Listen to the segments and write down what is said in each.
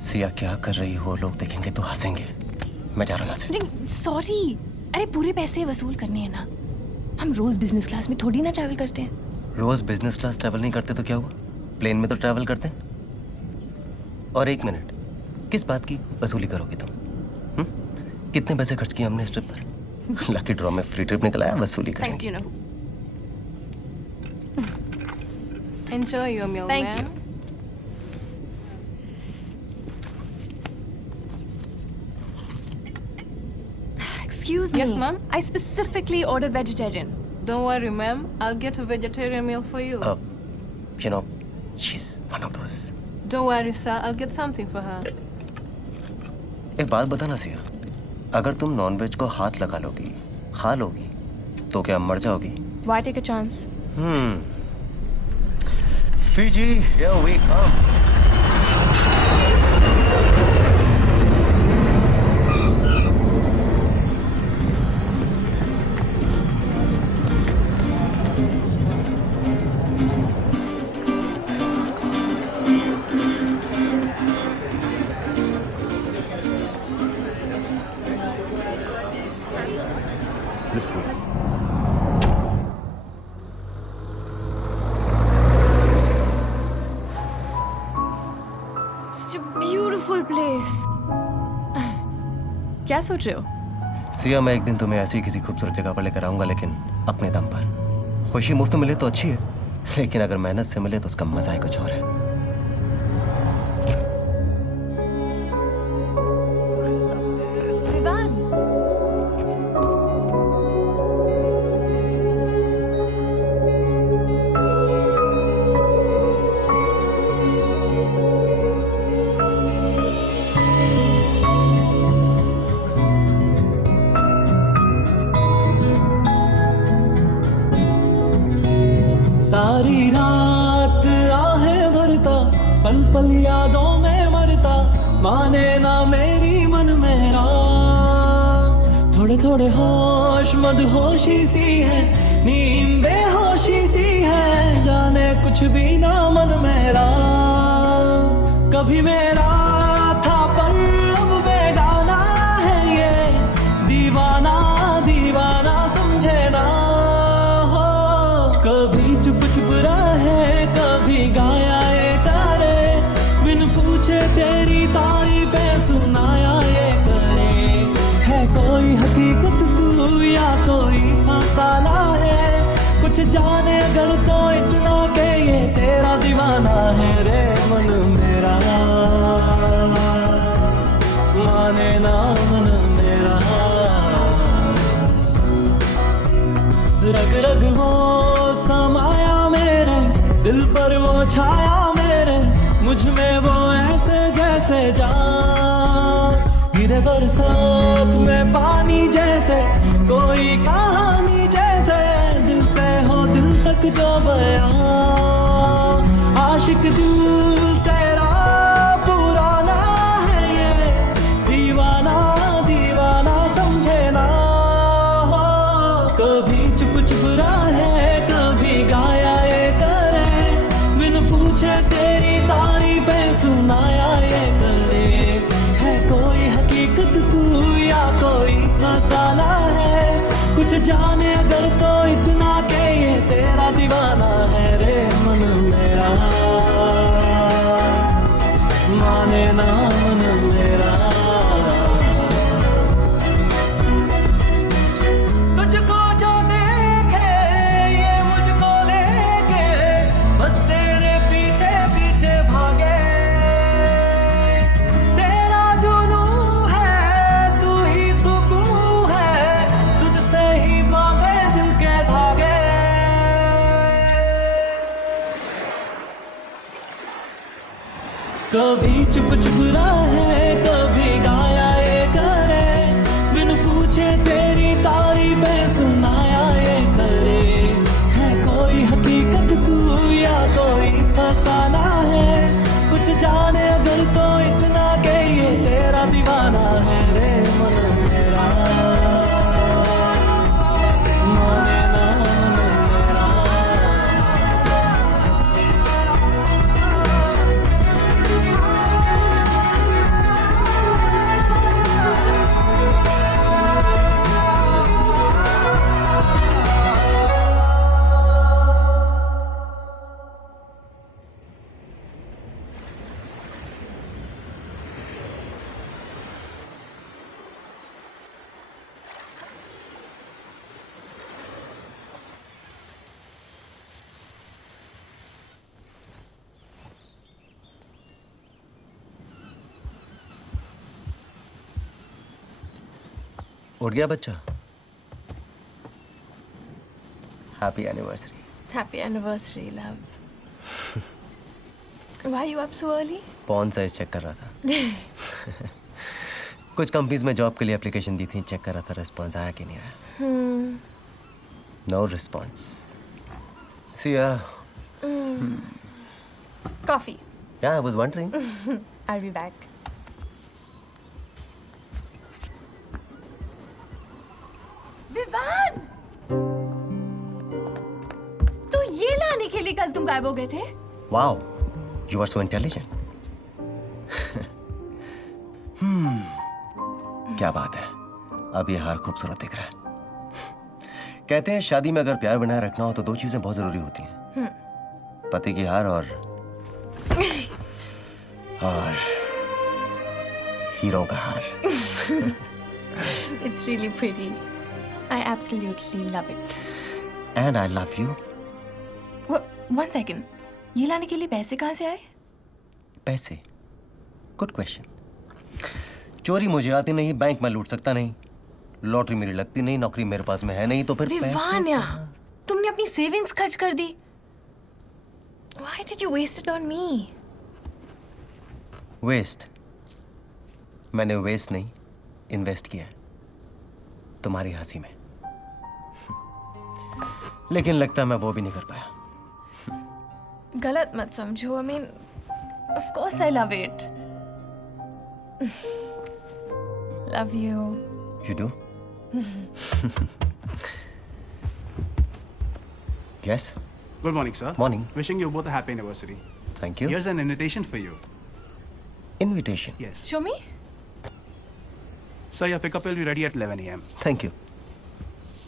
सिया क्या कर रही हो, लोग देखेंगे तो हंसेंगे। मैं जा रहा हूं यहाँ से। सॉरी, अरे पूरे पैसे वसूल करने हैं ना। हम रोज बिजनेस क्लास में थोड़ी ना ट्रैवल करते हैं। रोज बिजनेस क्लास ट्रैवल नहीं करते तो क्या हुआ, प्लेन में तो ट्रैवल करते हैं। और एक मिनट, किस बात की वसूली करोगी तुम? कितने पैसे खर्च किए हमने इस ट्रिप पर? लकी ड्रॉ में फ्री ट्रिप निकला है, वसूली करेंगे। Enjoy your meal, Thank ma'am. you. Excuse me. Yes, ma'am? I specifically ordered vegetarian. Don't worry, ma'am. I'll get a vegetarian meal for you. You know, she's one of those. Don't worry, sir. I'll get something for her. एक बात बताना सिया, अगर तुम nonveg को हाथ लगा लोगी, खा लोगी, तो क्या मर जाओगी? Why take a chance? Fiji, here we come. This way. Such a beautiful place. क्या सोच रहे हो? सिया, मैं एक दिन तुम्हें ऐसी किसी खूबसूरत जगह पर लेकर आऊंगा, लेकिन अपने दम पर। खुशी मुफ्त मिले तो अच्छी है, लेकिन अगर मेहनत से मिले तो उसका मजा ही कुछ और है। सारी रात आहें भरता, पल पल यादों में मरता, माने ना मेरी मन मेरा। थोड़े थोड़े होश मदहोशी सी है, नींद बेहोशी सी है, जाने कुछ भी ना मन मेरा। कभी मेरा था पर अब बेगाना है ये, दीवाना दीवाना समझे ना। कभी चुप चुप रहे, कभी गाया ये करे, बिन पूछे तेरी तारीफें सुनाया ये करे। है कोई हकीकत तू या कोई मसाला है, कुछ जाने अगर तो इतना के ये तेरा दीवाना है रे मन मेरा। माने ना मन मेरा, रग रग वो समाया मेरे दिल पर, वो छाया मेरे मुझ में, वो ऐसे जैसे जान गिरे बरसात में पानी जैसे, कोई कहानी जैसे, दिल से हो दिल तक जो बयां। आशिक दिल तेरा पुराना है ये, दीवाना दीवाना समझे ना। कभी चुप चुप रहे, कभी गाया ये करे, बिन पूछे तेरी तारीफें सुनाया ये करे। है कोई हकीकत तू या कोई मसाला है, कुछ जाने अगर तो इतना के ये तेरा दीवाना है रे मन मेरा। माने ना मन मेरा, कभी चुप चुप रहा उठ गया बच्चा? Happy anniversary. Happy anniversary, love. Why are you up so early? पॉन साइज चेक कर रहा था। कुछ कंपनीज में जॉब के लिए एप्लीकेशन दी थी, चेक कर रहा था रिस्पॉन्स आया कि नहीं आया। No response. सी या। Coffee. या I was wondering. I'll be back. Vivaan! तो ये लाने के लिए कल तुम गायब हो गए थे? Wow, you are so intelligent. क्या बात है, अब ये हार खूबसूरत दिख रहा है। कहते हैं शादी में अगर प्यार बनाए रखना हो तो दो चीजें बहुत जरूरी होती हैं, पति की हार और हीरो का हार। It's really pretty. I absolutely love it. And I love you. One second. ये लाने के लिए पैसे कहाँ से आए? पैसे? Good question. चोरी मुझे आती नहीं, बैंक में लूट सकता नहीं, लॉटरी मेरी लगती नहीं, नौकरी मेरे पास में है नहीं, तो फिर विवान्या, तुमने अपनी सेविंग्स खर्च कर दी। Why did you waste it on me? Waste? मैंने वेस्ट नहीं, इन्वेस्ट किया है तुम्हारी हंसी में। लेकिन लगता है मैं वो भी नहीं कर पाया। गलत मत समझो। I mean, of course I love it. Love you. You do? Yes? Good morning, sir. Morning. Wishing you both a happy anniversary. Thank you. Here's an invitation for you. Invitation? Yes. Show me. Sir, your pickup will be ready at 11 a.m. Thank you.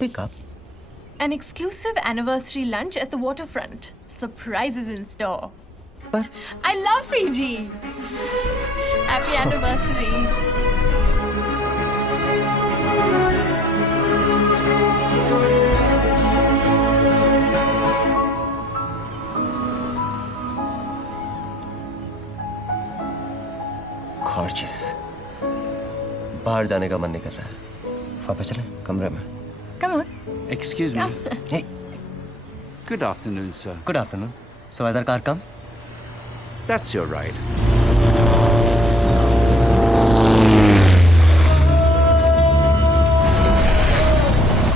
Pick up. An exclusive anniversary lunch at the waterfront. Surprises in store. पर I love Fiji. Happy anniversary. Gorgeous. बाहर जाने का मन नहीं कर रहा है, वापस चलें कमरे में। Come on. Excuse me. Hey, Good afternoon, sir. good afternoon. So has our car come? That's your ride.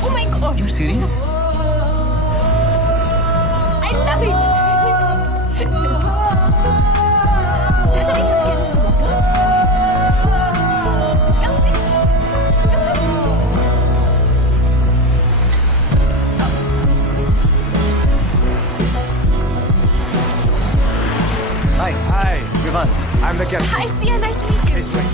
Oh my God. You serious? I love it. Does it exist again? Come with. Hi. Hi, Vivan. I'm the captain. Hi, Sia. Nice to meet you. This way.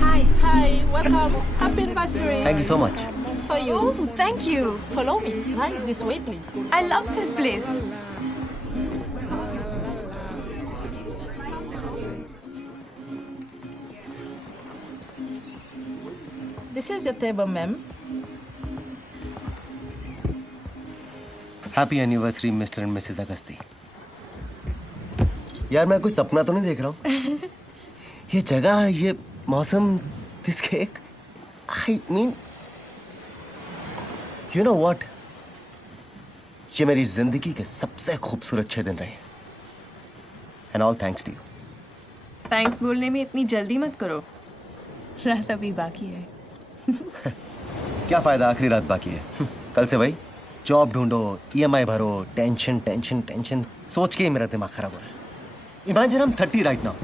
Hi. Hi, welcome. Happy anniversary. Thank you so much. For you. Oh, thank you. Follow me. Right, this way, please. I love this place. This is your table, ma'am. Happy anniversary mister and Mrs Agasti. यार मैं कोई सपना तो नहीं देख रहा हूँ? ये जगह, ये मौसम, this cake, I mean you know what, ये मेरी जिंदगी के सबसे खूबसूरत 6 दिन रहे। And all thanks to you. Thanks बोलने में इतनी जल्दी मत करो, रात अभी बाकी है। क्या फायदा, आखिरी रात बाकी है। कल से भाई जॉब ढूंढो, EMI भरो, टेंशन टेंशन टेंशन, सोच के ही मेरा दिमाग खराब हो रहा है। इमेजिन हम 30 राइट नाउ,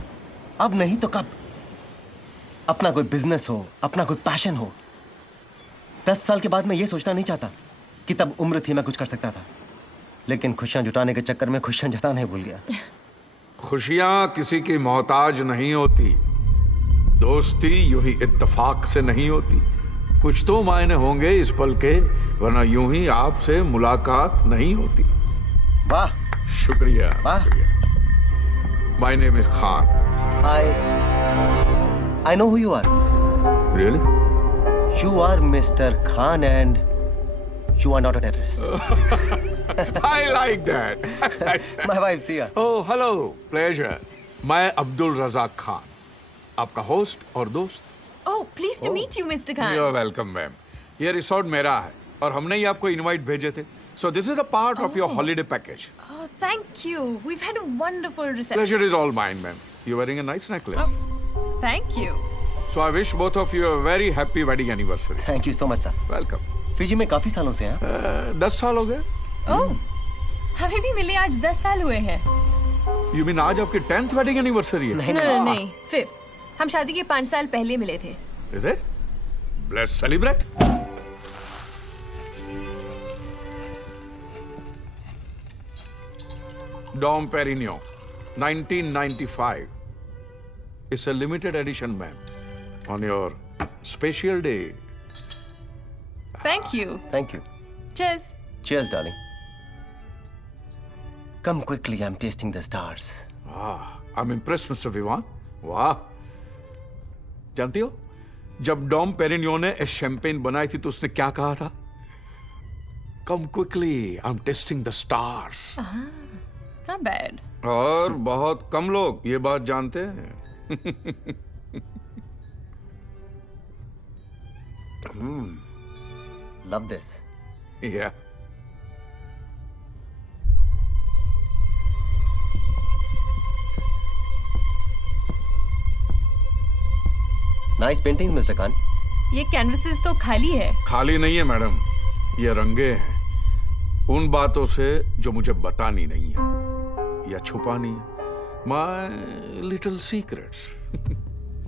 अब नहीं तो कब? अपना कोई बिजनेस हो, अपना कोई पैशन हो। 10 साल के बाद मैं ये सोचना नहीं चाहता कि तब उम्र थी मैं कुछ कर सकता था, लेकिन खुशियां जुटाने के चक्कर में खुशियां जताना ही भूल गया। खुशियां किसी की मोहताज नहीं होती, दोस्ती यूं ही इत्तेफाक से नहीं होती, कुछ तो मायने होंगे इस पल के, वरना यूं ही आपसे मुलाकात नहीं होती। वाह। शुक्रिया। वाह। My name is Khan. I know who you are. Really? You are Mr. Khan and you are not a terrorist. I like that. My wife, Sia. Oh, hello. Pleasure. मैं अब्दुल रज़ाक खान, आपका होस्ट और दोस्त। Oh, pleased to meet you, Mr. Khan. You're welcome, ma'am. ये resort मेरा है और हमने ही आपको इनवाइट भेजे थे। So this is a part of your holiday package. Oh, thank you. We've had a wonderful reception. Pleasure is all mine, ma'am. You're wearing a nice necklace. Thank you. So I wish both of you a very happy wedding anniversary. Thank you so much, sir. Welcome. Fiji में काफी सालों से हैं। 10 साल हो गए। Oh, हमें भी मिले आज 10 साल हुए हैं। You mean आज आपकी 10th wedding anniversary है? नहीं, 5th. हम शादी के 5 साल पहले मिले थे। Is it? Let's celebrate. Dom Perignon, 1995. It's a limited edition, ma'am. On your special day. Thank you. Thank you. Cheers. Cheers, darling. Come quickly, I'm tasting the stars. Ah, I'm impressed, Mr. Vivan. वाह। जानती हो, जब Dom पेरिनियो ने champagne बनाई थी तो उसने क्या कहा था? Come quickly, I'm tasting the stars. Not bad. और बहुत कम लोग ये बात जानते हैं। Love this. Yeah. Nice paintings, Mr. Khan. ये कैनवसेस तो खाली है। खाली नहीं है मैडम, ये रंगे हैं उन बातों से जो मुझे बतानी नहीं है या छुपानी है। My little secrets.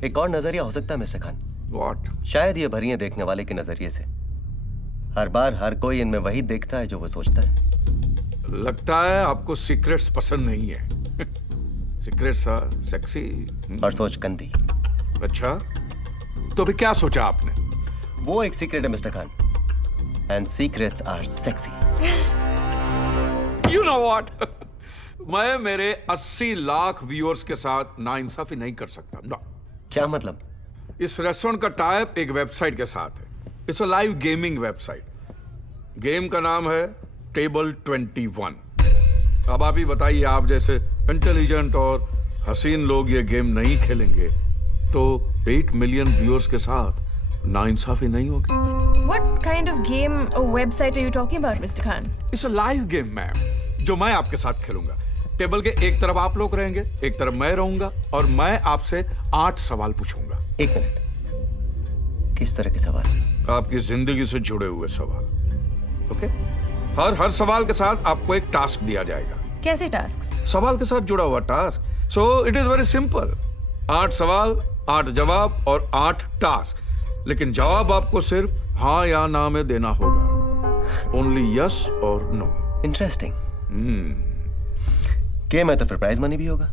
एक और नजरिया हो सकता है मिस्टर खान। What? शायद ये भरी हैं देखने वाले के नजरिए से। हर बार हर कोई इनमें वही देखता है जो वो सोचता है। लगता है आपको सीक्रेट्स पसंद नहीं है। Secrets are sexy. और सोच गंदी। अच्छा, तो भी क्या सोचा आपने? वो एक सीक्रेट है mister Khan. And secrets are sexy. You know what? मैं मेरे 80 लाख व्यूअर्स के साथ नाइंसाफी नहीं कर सकता। No. क्या मतलब? इस रेस्टोरेंट का टाइप एक वेबसाइट के साथ है। It's a live gaming website. Game का नाम है टेबल 21। अब आप ही बताइए, आप जैसे इंटेलिजेंट और हसीन लोग ये गेम नहीं खेलेंगे तो 8 मिलियन व्यूअर्स के साथ नाइंसाफी नहीं होगी। What kind of game or website are you talking about, Mr. Khan? It's a live game ma'am, जो मैं आपके साथ खेलूंगा। टेबल के एक तरफ आप लोग रहेंगे, एक तरफ मैं रहूंगा और मैं आपसे 8 सवाल पूछूंगा। 1 मिनट। किस तरह के सवाल? आपकी जिंदगी से जुड़े हुए सवाल। ओके? हर सवाल के साथ आपको एक टास्क दिया जाएगा। कैसे टास्क? सवाल के साथ जुड़ा हुआ task. So it is very simple. 8 सवाल, 8 जवाब और 8 टास्क। लेकिन जवाब आपको सिर्फ हाँ या ना में देना होगा। ओनली यस और नो। इंटरेस्टिंग। गेम है तो फिर प्राइज मनी भी होगा।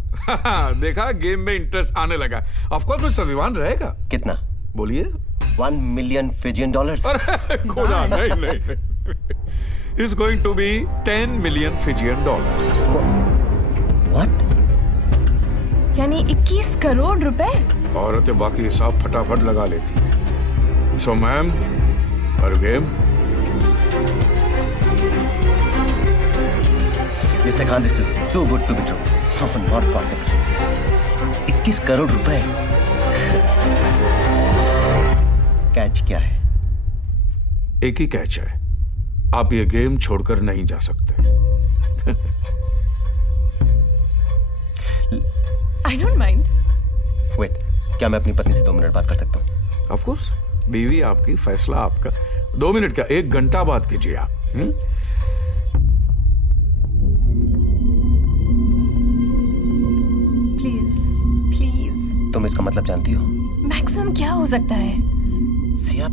देखा, गेम में इंटरेस्ट आने लगा। ऑफ कोर्स मिस्टर विवान रहेगा। कितना? बोलिए। 1 मिलियन फिजियन डॉलर्स। खुदा, नहीं। It's going to be 10 million Fijian dollars. What? यानी 21 करोड़ रुपए? औरतें बाकी हिसाब फटाफट लगा लेती हैं। So मैम, और game? Mr. Khan, this is too good to be true. No, not possible. 21 crore रुपए। कैच क्या है? एक ही कैच है, आप ये गेम छोड़कर नहीं जा सकते। I don't mind. Wait, क्या मैं अपनी पत्नी से 2 मिनट बात कर सकता हूँ? Of course, बीवी आपकी, फैसला आपका। 2 मिनट क्या, 1 घंटा बात कीजिए आप। Please. तुम इसका मतलब जानती हो? मैक्सिमम क्या हो सकता है? सिया,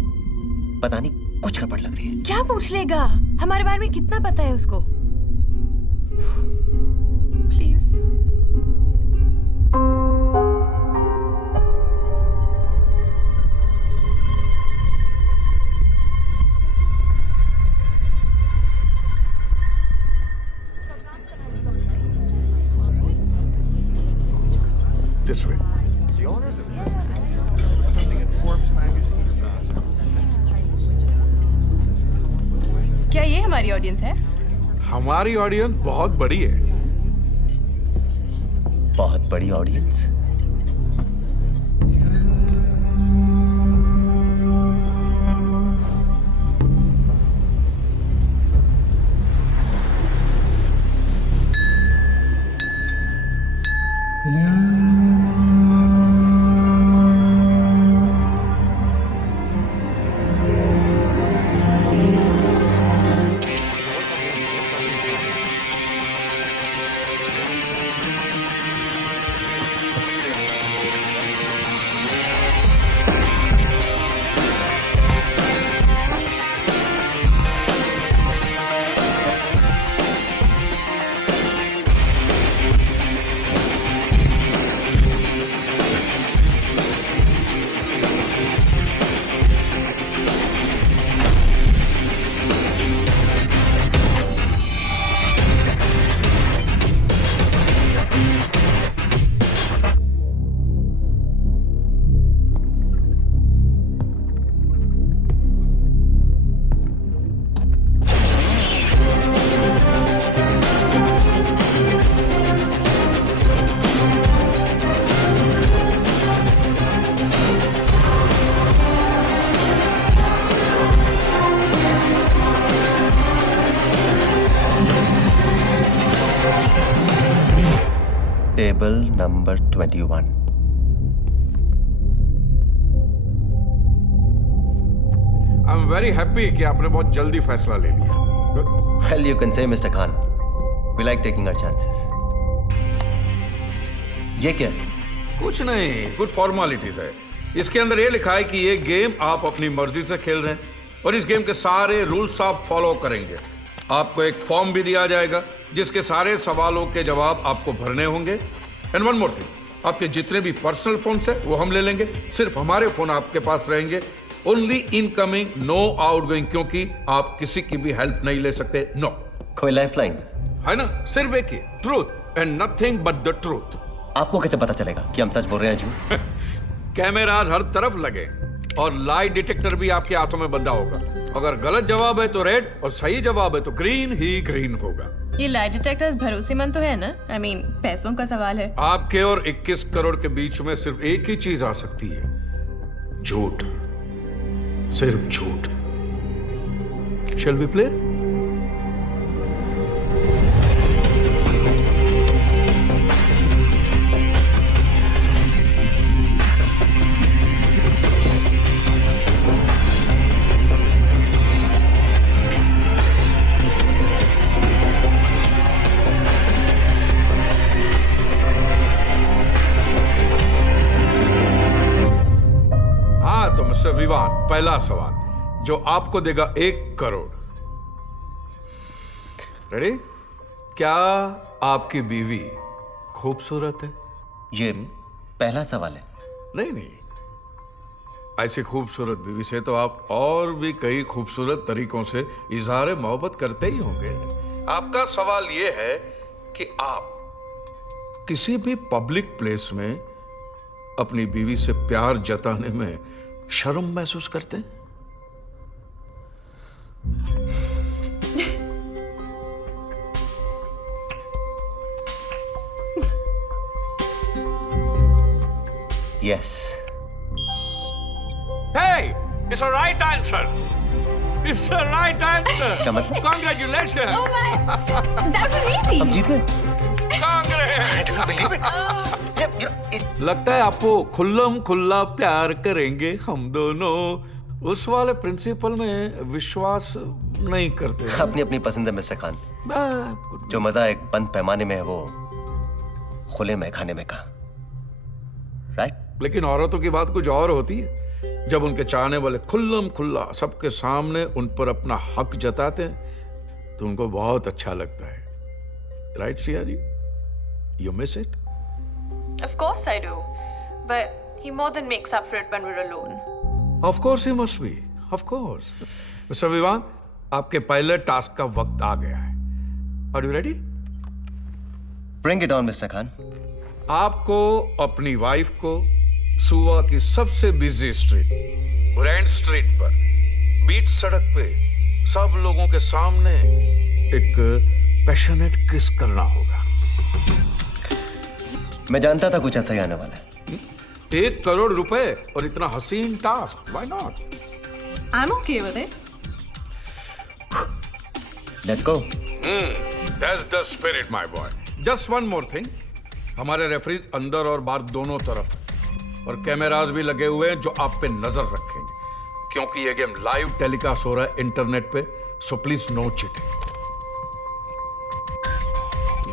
पता नहीं कुछ गड़बड़ लग रही है। क्या पूछ लेगा? हमारे बारे में कितना पता है उसको? प्लीज। हमारी ऑडियंस है? हमारी ऑडियंस बहुत बड़ी है। बहुत बड़ी audience. Table number 21। I am very happy कि आपने बहुत जल्दी फैसला ले लिया। Well, you can say, Mr. Khan, we like taking our chances. ये क्या है? कुछ नहीं, कुछ फॉर्मेलिटीज है। इसके अंदर ये लिखा है कि ये गेम आप अपनी मर्जी से खेल रहे हैं और इस गेम के सारे रूल्स आप फॉलो करेंगे। आपको एक फॉर्म भी दिया जाएगा जिसके सारे सवालों के जवाब आपको भरने होंगे। एंड वन मोर थिंग, आपके जितने भी पर्सनल फोन्स है वो हम ले लेंगे। सिर्फ हमारे फोन आपके पास रहेंगे। ओनली इनकमिंग, नो आउटगोइंग, क्योंकि आप किसी की भी हेल्प नहीं ले सकते। नो। कोई लाइफलाइंस है ना? सिर्फ एक ही, truth and nothing but the truth. आपको कैसे पता चलेगा कि हम सच बोल रहे हैं झूठ? कैमराज हर तरफ लगे और लाई डिटेक्टर भी आपके हाथों में बंधा होगा। अगर गलत जवाब है तो रेड और सही जवाब है तो ग्रीन ही ग्रीन होगा। ये लाई डिटेक्टर्स भरोसेमंद तो है ना? I mean, पैसों का सवाल है। आपके और 21 करोड़ के बीच में सिर्फ एक ही चीज आ सकती है, झूठ। सिर्फ झूठ। Shall we play? तो मिस्टर विवान, पहला सवाल जो आपको देगा 1 करोड़। रेडी? क्या आपकी बीवी खूबसूरत है? ये पहला सवाल है। नहीं नहीं, ऐसी खूबसूरत बीवी से तो आप और भी कई खूबसूरत तरीकों से इजहार मोहब्बत करते ही होंगे। आपका सवाल यह है कि आप किसी भी पब्लिक प्लेस में अपनी बीवी से प्यार जताने में शर्म महसूस करते हैं? Yes. Hey, it's a right answer. It's a right answer. क्या मतलब? Congratulations. Oh my, that was easy. हम जीत गए। Congrats. लगता है आपको खुल्लम खुल्ला प्यार करेंगे हम दोनों, उस वाले प्रिंसिपल में विश्वास नहीं करते। अपनी अपनी पसंद है मिस्टर खान। जो मजा एक बंद पैमाने में है वो खुले में खाने में का, राइट? लेकिन औरतों की बात कुछ और होती है। जब उनके चाहने वाले खुल्लम खुल्ला सबके सामने उन पर अपना हक जताते हैं तो उनको बहुत अच्छा लगता है। राइट सियारी? You miss it? Of course I do, but he more than makes up for it when we're alone. Of course he must be. Of course. Mr. Vivaan, आपके पहले टास्क का वक्त आ गया है। Are you ready? Bring it on, Mr. Khan. आपको अपनी wife को सुवा की सबसे बिजी स्ट्रीट, ग्रैंड स्ट्रीट पर, बीच सड़क पे सब लोगों के सामने एक पैशनेट किस करना होगा। मैं जानता था कुछ ऐसा ही आने वाला है। 1 करोड़ रुपए और इतना हसीन task, why not? I'm okay with it. Let's go. That's the spirit, my boy. Just one more thing. हमारे रेफरीज अंदर और बाहर दोनों तरफ हैं और कैमरास भी लगे हुए हैं जो आप पे नजर रखेंगे, क्योंकि ये गेम लाइव टेलीकास्ट हो रहा है इंटरनेट पे, so please no cheating.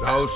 Guys,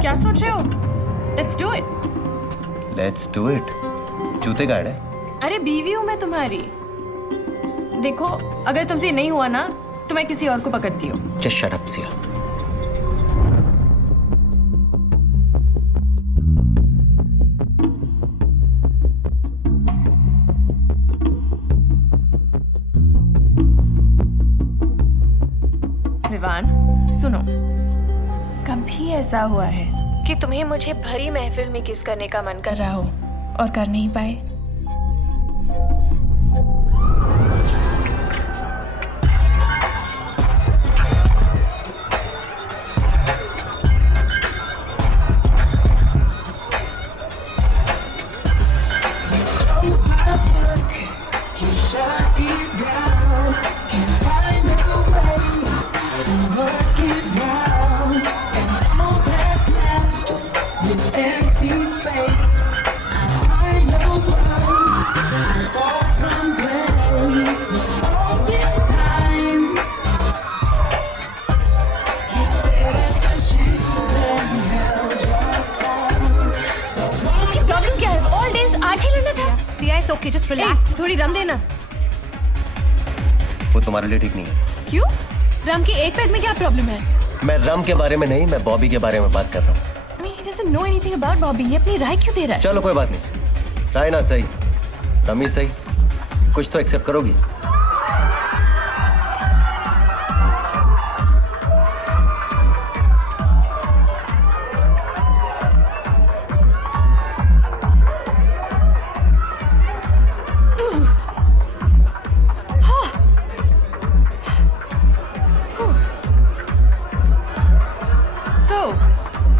क्या सोच रहे हो? Let's do it. Let's do it. जूते गाड़ है। अरे बीवी हूँ मैं तुम्हारी। देखो, अगर तुमसे नहीं हुआ ना तो मैं किसी और को पकड़ती हूँ। Just shut up Siya. Vivaan, सुनो, कभी ऐसा हुआ है कि तुम्हें मुझे भरी महफिल में किस करने का मन कर रहा हो और कर नहीं पाए? उसकी प्रॉब्लम क्या है? ऑल डेज आज ही लेना था। Siya, it's okay, just relax. थोड़ी रम देना। वो तुम्हारे लिए ठीक नहीं है। क्यों? रम की एक पैक में क्या प्रॉब्लम है? मैं रम के बारे में नहीं, मैं बॉबी के बारे में बात कर रहा हूँ। I mean, he doesn't know anything about Bobby. ये अपनी राय क्यों दे रहा है? चलो कोई बात नहीं, राय ना सही, रमी सही, कुछ तो एक्सेप्ट करोगी।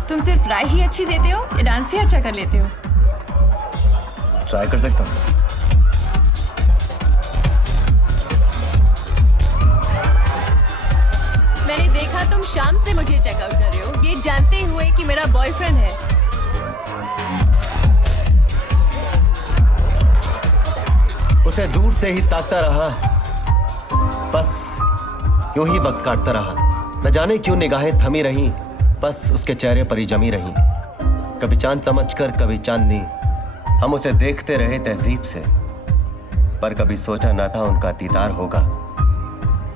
तुम सिर्फ राय ही अच्छी देते हो या डांस भी अच्छा कर लेते हो? ट्राई कर सकता हूँ। मैंने देखा तुम शाम से मुझे चेकआउट कर रहे हो, ये जानते हुए कि मेरा बॉयफ्रेंड है। उसे दूर से ही ताकता रहा, बस यूं ही वक्त काटता रहा। न जाने क्यों निगाहें थमी रहीं, बस उसके चेहरे पर ही जमी रहीं। कभी चांद समझकर कभी चांदनी, हम उसे देखते रहे तहजीब से, पर कभी सोचा ना था उनका दीदार होगा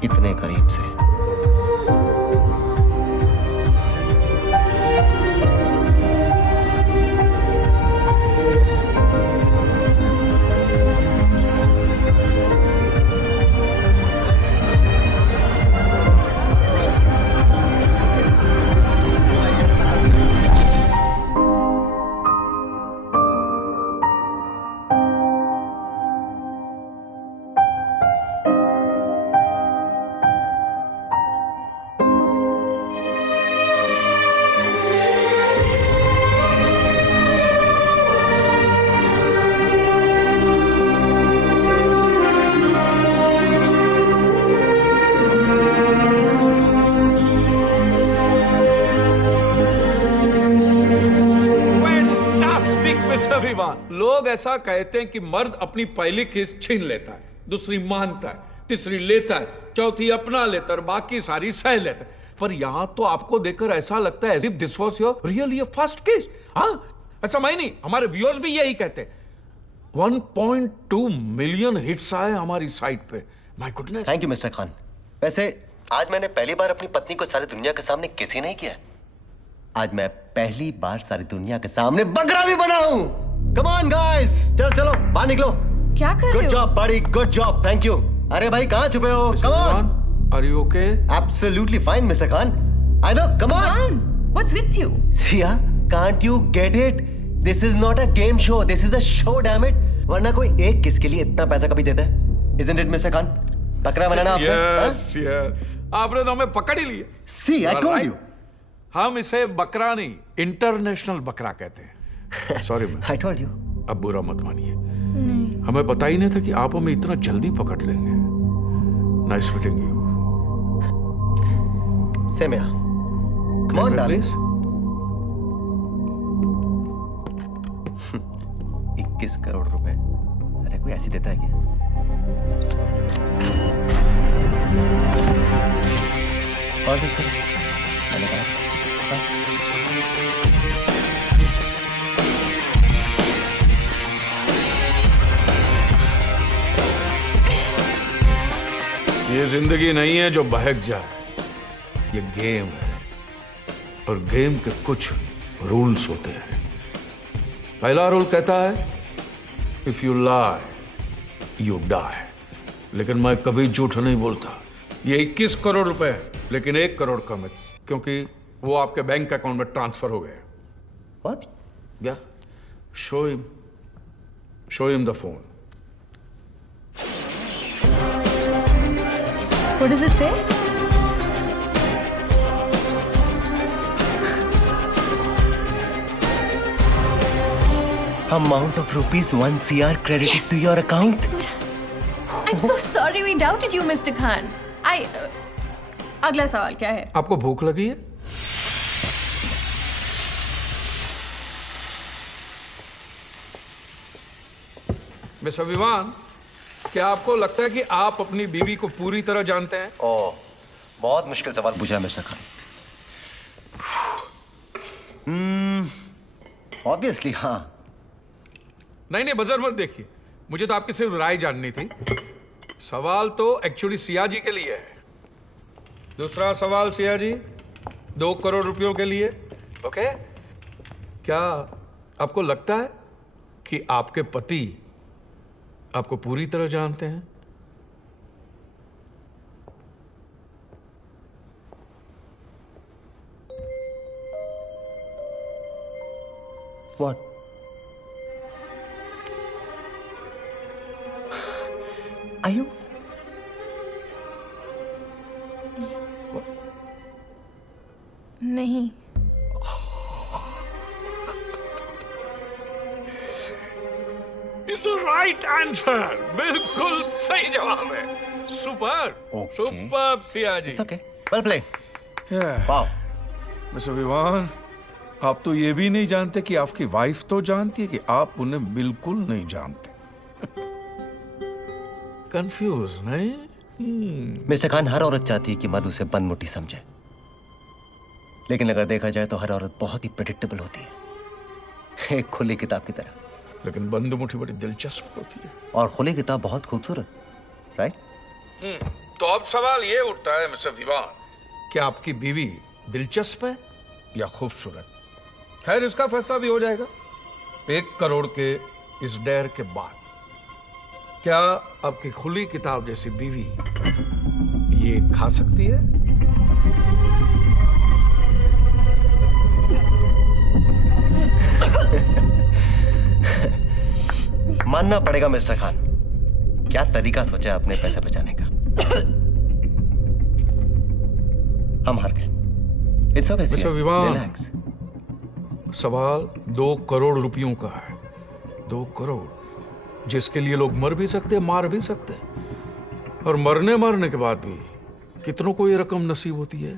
इतने करीब से। लोग ऐसा कहते हैं कि मर्द अपनी पहली किस छीन लेता है, दूसरी मानता है, तीसरी लेता है, चौथी अपना लेता है और बाकी सारी सह लेता है। पर यहां तो आपको देखकर ऐसा लगता है as if this was your really first kiss। हाँ, ऐसा मैं नहीं, हमारे व्यूअर्स भी यही कहते हैं। 1.2 मिलियन हिट्स आए हमारी साइट पे। My goodness. Thank you mister Khan. वैसे आज मैंने पहली बार अपनी पत्नी को सारी दुनिया के सामने किस ही नहीं किया। आज मैं पहली बार सारी दुनिया के सामने बकरा भी बना हूं। कम ऑन गाइस, चलो चलो बाहर निकलो। क्या कर रहे गुड हो? जॉब बड़ी, गुड जॉब, थैंक यू। अरे भाई कहां छुपे हो? Come on. Are you okay? Absolutely fine mister Khan. I know, come on. Khan, what's with you? Siya, can't you get it? This is not a game show, this is a show, damn it. वरना कोई एक किस के लिए इतना पैसा कभी देता है? Isn't it mister Khan? बकरा बनाना आपने? यस यस, आपने तो हमें पकड़ ही लिया। See, I told you. हम इसे बकरा नहीं, इंटरनेशनल बकरा कहते हैं। Sorry ma'am, I told you. अब बुरा मत मानिए। हमें पता ही नहीं था कि आप हमें इतना जल्दी पकड़ लेंगे। Nice meeting you. Same here. Come on, darling. 21 crore रुपए। अरे कोई ऐसी देता है क्या? और सकते हैं? मैंने कहा। ये जिंदगी नहीं है जो बहक जाए, ये गेम है और गेम के कुछ रूल्स होते हैं। पहला रूल कहता है if you lie you die, लेकिन मैं कभी झूठ नहीं बोलता। ये 21 करोड़ रुपए है, लेकिन 1 करोड़ कम है क्योंकि वो आपके बैंक अकाउंट में ट्रांसफर हो गए। What? या show him the phone. What does it say? Amount of rupees 1 CR credited to your account. I'm so sorry we doubted you, Mr. Khan. अगला सवाल क्या है? आपको भूख लगी है? मिस्टर विवान, क्या आपको लगता है कि आप अपनी बीवी को पूरी तरह जानते हैं? ओह, बहुत मुश्किल सवाल पूछा है मिस्टर खान। ऑब्वियसली हाँ। नहीं बजर मत देखिए, मुझे तो आपकी सिर्फ राय जाननी थी। सवाल तो एक्चुअली सिया जी के लिए है। दूसरा सवाल सिया जी, 2 करोड़ रुपयों के लिए। ओके? क्या आपको लगता है कि आपके पति आपको पूरी तरह जानते हैं? What? Are you? नहीं। It's the right answer. बिल्कुल सही जवाब है। Super, Okay. Super Siya ji. It's okay. Well played. Wow. Mister Vivaan, आप तो ये भी नहीं जानते कि आपकी वाइफ तो जानती है कि आप उन्हें बिल्कुल नहीं जानते। कंफ्यूज नहीं? मिस्टर खान, हर औरत चाहती है कि मर्द उसे बंद-मुट्ठी समझे, लेकिन अगर देखा जाए तो हर औरत बहुत ही प्रेडिक्टेबल होती है, एक खुली किताब की तरह। लेकिन बंद मुट्ठी बड़ी दिलचस्प होती है। और खुली किताब बहुत खूबसूरत, राइट? तो अब सवाल ये उठता है मिस्टर विवान, क्या आपकी बीवी दिलचस्प है या खूबसूरत? खैर, इसका फैसला भी हो जाएगा 1 करोड़ के इस डेर के बाद। क्या आपकी खुली किताब जैसी बीवी ये खा सकती है? मानना पड़ेगा मिस्टर खान, क्या तरीका सोचा आपने पैसे बचाने का। हम हार गए। It's okay mister Vivaan, relax. सवाल 2 करोड़ रुपयों का है। 2 करोड़ जिसके लिए लोग मर भी सकते, मार भी सकते, और मरने के बाद भी कितनों को ये रकम नसीब होती है।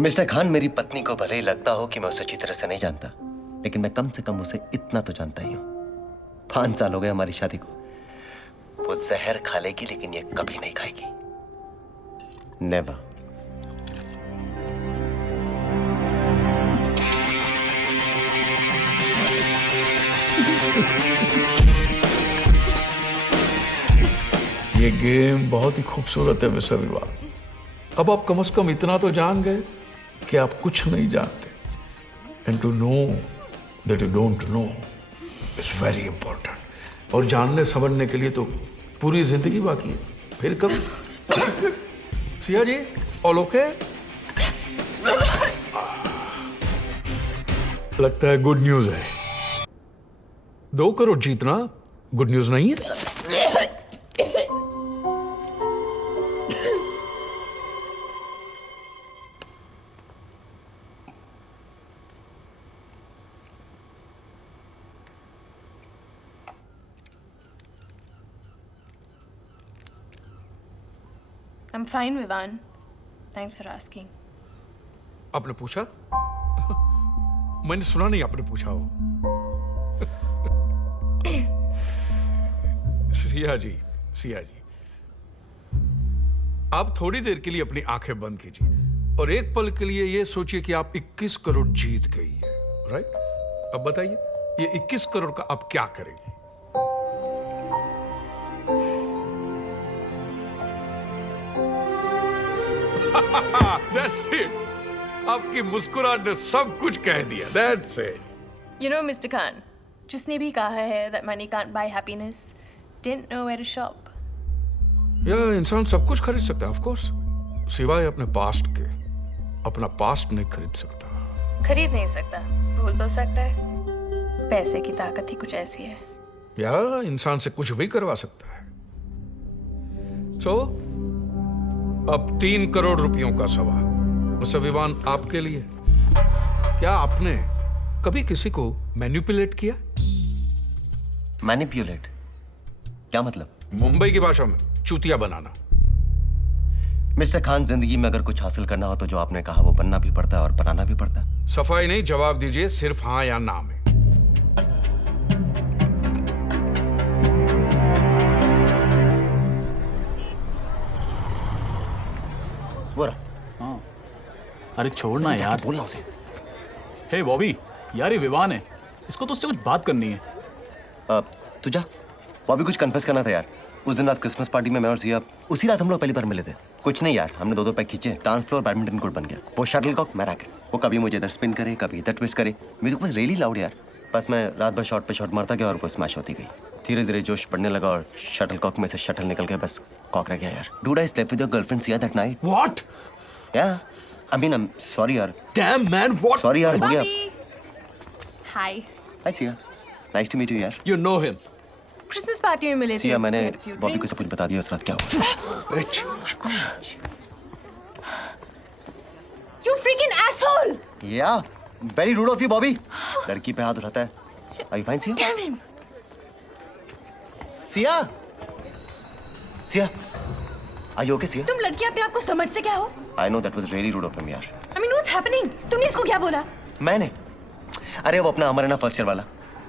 मिस्टर खान, मेरी पत्नी को भले ही लगता हो कि मैं उसे अच्छी तरह से नहीं जानता, लेकिन मैं कम से कम उसे इतना तो जानता ही हूं। 5 साल हो गए हमारी शादी को। वो जहर खा लेगी लेकिन ये कभी नहीं खाएगी। नेवर। ये गेम बहुत ही खूबसूरत है मिस्टर विवाह। अब आप कम से कम इतना तो जान गए कि आप कुछ नहीं जानते। And to know that you don't know is very important. और जानने समझने के लिए तो पूरी जिंदगी बाकी है। फिर कभी सिया जी ऑल ओके? लगता है गुड न्यूज है। 2 करोड़ जीतना गुड न्यूज नहीं है? I'm fine, Vivan. Thanks for asking. आपने पूछा? मैंने सुना नहीं आपने पूछा हो। सिया जी, आप थोड़ी देर के लिए अपनी आंखें बंद कीजिए और एक पल के लिए ये सोचिए कि आप 21 करोड़ जीत गई है, राइट? अब बताइए ये 21 करोड़ का आप क्या करेंगे? That's it. आपकी मुस्कुराहट ने सब कुछ कह दिया। That's it. You know, Mr. Khan, जिसने भी कहा है that money can't buy happiness, didn't know where to shop. यह इंसान सब कुछ खरीद सकता है, of course, सिवाय अपने पास्ट के। अपना पास्ट नहीं खरीद सकता। खरीद नहीं सकता, भूल तो सकता है। पैसे की ताकत ही कुछ ऐसी है। या इंसान से कुछ भी करवा सकता है। So, अब 3 करोड़ रुपयों का सवाल मिस्टर विवान आपके लिए। क्या आपने कभी किसी को मैनिपुलेट किया? मैनिपुलेट क्या मतलब? मुंबई की भाषा में चूतिया बनाना। मिस्टर खान, जिंदगी में अगर कुछ हासिल करना हो तो जो आपने कहा वो बनना भी पड़ता है और बनाना भी पड़ता है। सफाई नहीं, जवाब दीजिए सिर्फ हाँ या ना में। वो रहा। अरे छोड़ना यार। बोलना उसे। हे बॉबी, यार ये विवान है, इसको तो उससे कुछ बात करनी है। तू जा। बॉबी कुछ कन्फेस करना था यार। उस दिन रात क्रिसमस पार्टी में मैं और सिया, उसी रात हम लोग पहली बार मिले थे। कुछ नहीं यार, हमने 2 पैक खींचे, डांस फ्लोर बैडमिंटन कोर्ट बन गया। वो शटलकॉक, मैं रैकेट। वो कभी मुझे इधर स्पिन करे, कभी इधर ट्विस्ट करे। म्यूजिक वाज रियली लाउड यार। बस मैं रात भर शॉट पे शॉट मारता गया और वो स्मैश होती गई। धीरे धीरे जोश पड़ने लगा और शटलकॉक में से शटल निकल गया, बस कॉक रह गया यार। Dude, I slept with your girlfriend Siya that night. What? Yeah I mean, I am sorry यार। Damn man, what? सॉरी यार, हो गया। Hi. Hi Siya, nice to meet you यार। You know him? Christmas party में मिले थे। सिया, मैंने We had a few Bobby को drinks. सब कुछ बता दिया उस रात क्या हुआ। बिच। You freaking asshole! या very root of you Bobby. लड़की पे हाथ उठाता है। Are you fine, Siya? Damn him! Siya, Siya, are you okay, Siya? तुम लड़की अपने आप को समझते क्या हो? I know that was really rude of him यार। I mean, what's happening? तुमने इसको क्या बोला? मैंने, अरे वो अपना अमर है ना फर्स्ट ईयर वाला,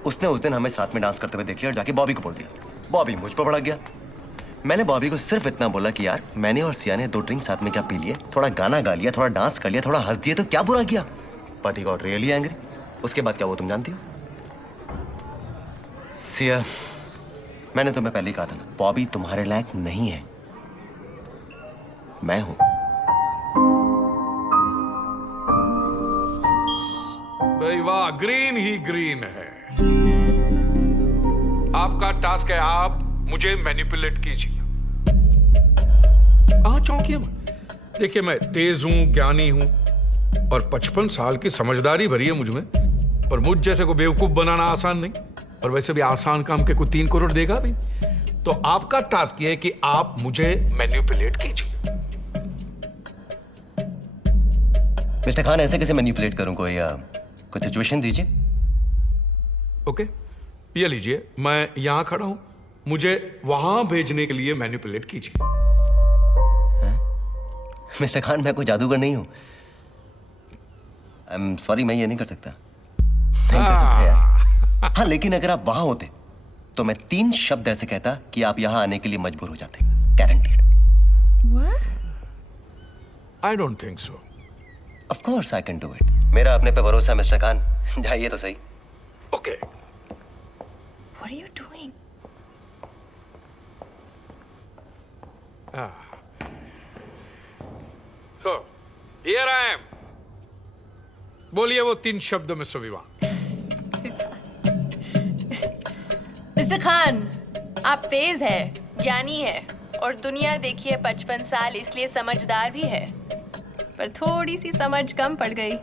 उसने उस दिन हमें साथ में डांस करते हुए देख लिया और जाके बॉबी को बोल दिया। बॉबी मुझ पर भड़क गया। मैंने बॉबी को सिर्फ इतना बोला कि यार मैंने और सिया ने 2 ड्रिंक साथ में क्या पी लिए, थोड़ा गाना गा लिया, थोड़ा डांस कर लिया, थोड़ा हंस दिया, तो क्या बुरा किया? But he got really angry. उसके बाद क्या वो तुम जानती हो? सिया, मैंने तुम्हें पहले ही कहा था ना, बॉबी तुम्हारे लायक नहीं है, मैं हूं। भाई वाह, ग्रीन ही ग्रीन है। आपका टास्क है, आप मुझे मैनिपुलेट कीजिए। हाँ, चौंकिए मत। देखिए, मैं तेज हूं, ज्ञानी हूं और 55 साल की समझदारी भरी है मुझ में। और मुझ जैसे को बेवकूफ बनाना आसान नहीं, और वैसे भी आसान काम के कोई 3 करोड़ देगा भी। तो आपका टास्क ये है कि आप मुझे मैनिपुलेट कीजिए। मिस्टर खान, ऐसे कैसे मैनिपुलेट करूं? कोई सिचुएशन दीजिए। ओके, ये लीजिए, मैं यहां खड़ा हूं, मुझे वहां भेजने के लिए मैनिपुलेट कीजिए। मिस्टर खान, मैं कोई जादूगर नहीं हूं। आई एम सॉरी, मैं ये नहीं कर सकता। नहीं कर सकता यार। हाँ, लेकिन अगर आप वहां होते तो मैं 3 शब्द ऐसे कहता कि आप यहां आने के लिए मजबूर हो जाते। Guaranteed. What? I don't think so. Of course I can do it. मेरा अपने पे भरोसा है मिस्टर खान। जाइए तो सही। Okay. What are you doing? So, here I am. बोलिए वो 3 शब्द मिस्टर विवान। मिस्टर खान, आप तेज है, ज्ञानी है और दुनिया देखिए 55 साल, इसलिए समझदार भी है, पर थोड़ी सी समझ कम पड़ गई।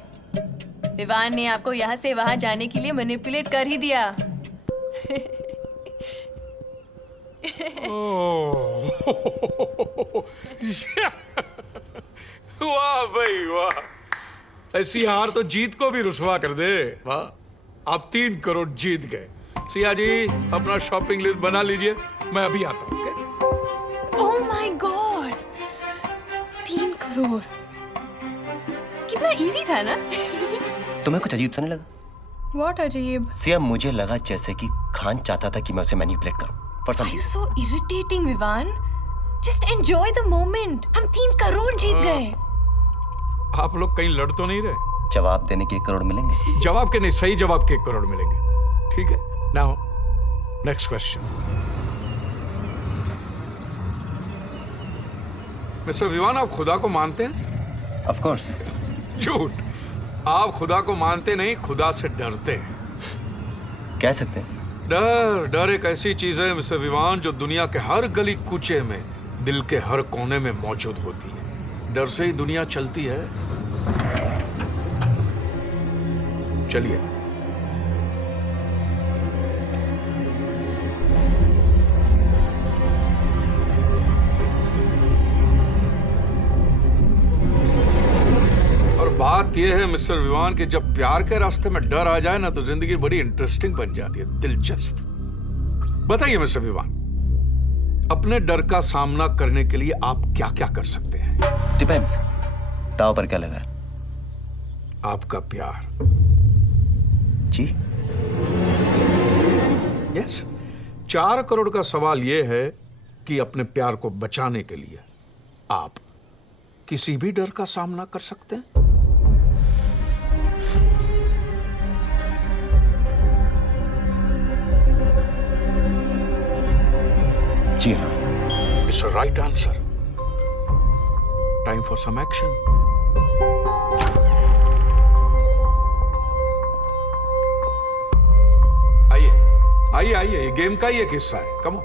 विवान ने आपको यहाँ से वहाँ जाने के लिए मैनिपुलेट कर ही दिया। वाह भाई वाह, ऐसी हार तो जीत को भी रुसवा कर दे। वाह, आप 3 करोड़ जीत गए। सिया जी अपना शॉपिंग लिस्ट बना लीजिए, मैं अभी आता हूँ। ओह माय गॉड, 3 करोड़, कितना इजी था ना? तुम्हें कुछ अजीब सा नहीं लगा? What अजीब? सिया, मुझे लगा जैसे कि खान चाहता था कि मैं उसे मैनिपुलेट करूं for some Are you reason. so irritating, Vivaan? Just enjoy the moment. हम 3 करोड़ जीत गए। आप लोग कहीं लड़ तो नहीं रहे? जवाब देने के 1 करोड़ मिलेंगे। जवाब के नहीं, सही जवाब के 1 करोड़ मिलेंगे। ठीक है, now next question. Mister Vivaan, आप खुदा को मानते हैं? Of course. झूठ, आप खुदा को मानते नहीं, खुदा से डरते हैं। कह सकते हैं। डर एक ऐसी चीज है मिस्टर विवान जो दुनिया के हर गली कूचे में, दिल के हर कोने में मौजूद होती है। डर से ही दुनिया चलती है। चलिए। और बात यह है मिस्टर विवान कि जब प्यार के रास्ते में डर आ जाए ना तो जिंदगी बड़ी इंटरेस्टिंग बन जाती है, दिलचस्प। बताइए मिस्टर विवान, अपने डर का सामना करने के लिए आप क्या क्या कर सकते हैं? डिपेंड्स, दाव पर क्या लगा है? आपका प्यार। जी यस, 4 करोड़ का सवाल यह है कि अपने प्यार को बचाने के लिए आप किसी भी डर का सामना कर सकते हैं। जी हाँ। It's a right answer. Time for some action. आइए आइए, ये गेम का ही एक हिस्सा है। Come on.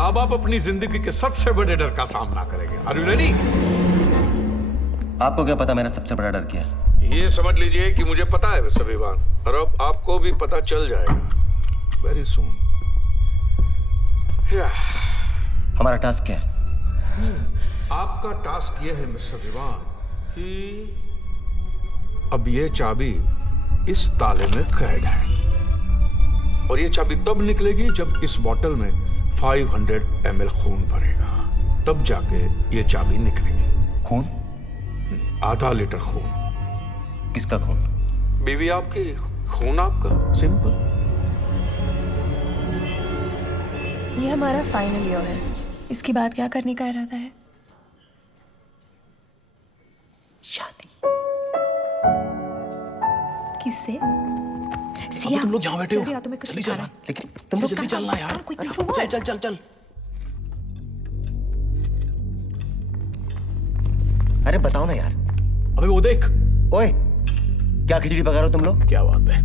अब आप अपनी जिंदगी के सबसे बड़े डर का सामना करेंगे। Are you ready? आपको क्या पता मेरा सबसे बड़ा डर क्या है? ये समझ लीजिए कि मुझे पता है मिस्टर विवान, और अब आपको भी पता चल जाएगा वेरी सून। हमारा टास्क क्या है? आपका टास्क ये है मिस्टर विवान कि अब ये चाबी इस ताले में कैद है, और ये चाबी तब निकलेगी जब इस बोतल में 500 ml खून भरेगा, तब जाके ये चाबी निकलेगी। खून? आधा लीटर खून। किसका खून? बीवी आपकी, खून आपका, सिंपल। ये हमारा फाइनल ईयर है, इसके बाद क्या करने का इरादा है? शादी। किससे? अबे तुम लोग यहाँ बैठे हो, चली चल। लेकिन तुम लोग जल्दी चलना यार। चल चल चल चल। अरे बताओ ना यार। अबे वो देख। ओए, क्या खिचड़ी पका रहे हो तुम लोग? क्या बात है?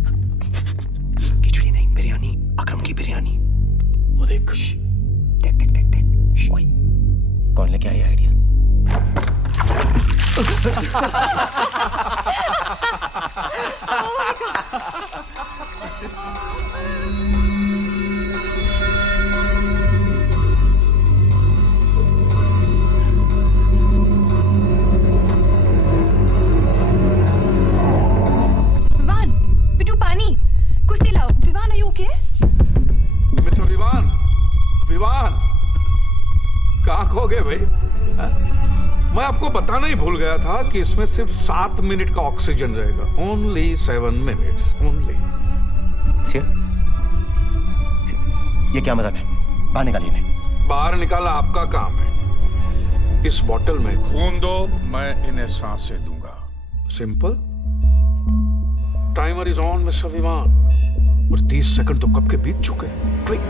खिचड़ी नहीं, बिरयानी, अकरम की बिरयानी। वो देख। देख देख देख देख। ओए, कौन लेके आया आइडिया? विवान, बिट्टू पानी, कुर्सी लाओ। Vivaan, are you okay? Mister Vivaan, Vivaan कहाँ खो गए भाई? हाँ? मैं आपको बताना ही भूल गया था कि इसमें सिर्फ 7 मिनट का ऑक्सीजन रहेगा। Only 7 minutes only. सिया, ये क्या मजाक है? बाहर निकालिए इन्हें। बाहर निकालना आपका काम है। इस बोतल में खून दो, मैं इन्हें सांसें दूंगा। Simple. Timer is on mister विमान। और 30 सेकंड तो कब के बीत चुके हैं। क्विक।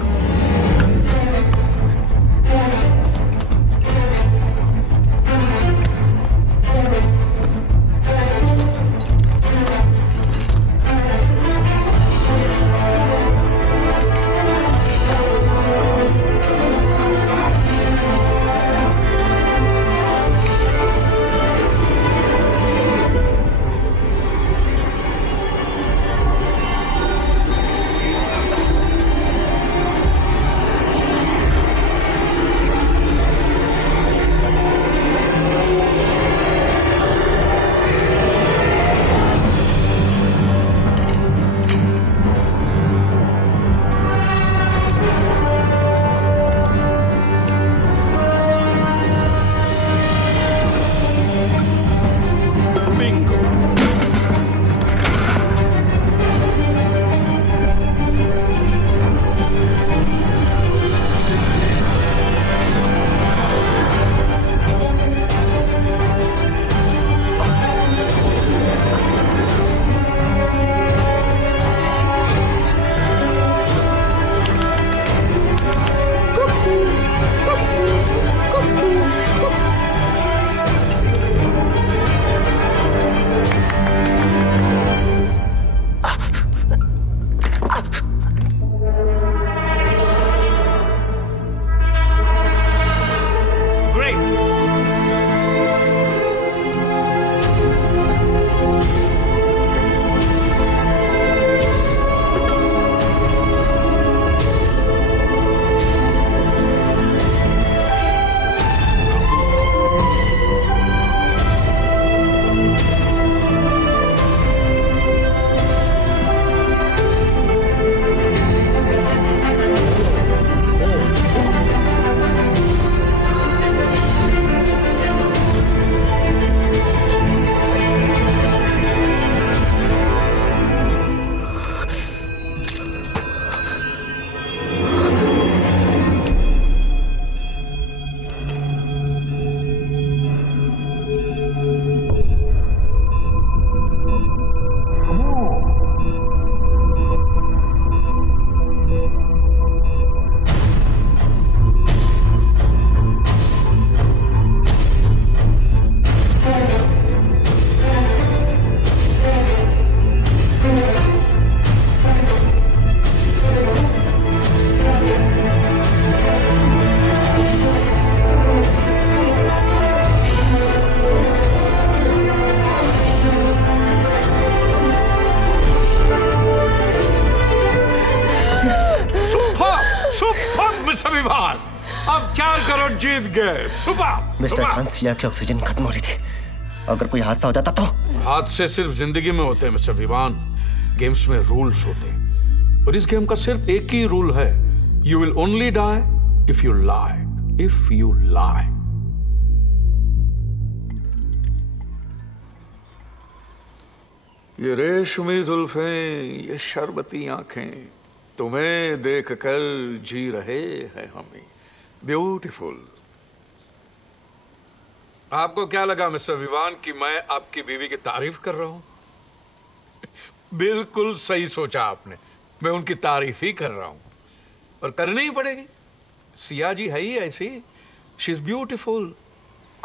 अब 4 करोड़ जीत गए। सुबह मिस्टर खान, सिया की ऑक्सीजन खत्म हो रही थी। अगर कोई हादसा हो जाता तो? हादसे सिर्फ जिंदगी में होते हैं मिस्टर विवान। गेम्स में रूल्स होते हैं और इस गेम का सिर्फ एक ही रूल है, you will only die if you lie. If you lie. ये रेशमी जुल्फें, ये शरबती आंखें, तुम्हें देखकर जी रहे हैं हमें। ब्यूटीफुल। आपको क्या लगा मिस्टर विवान कि मैं आपकी बीवी की तारीफ कर रहा हूं? बिल्कुल सही सोचा आपने, मैं उनकी तारीफ ही कर रहा हूं और करनी ही पड़ेगी। सिया जी है ही ऐसी। She is beautiful,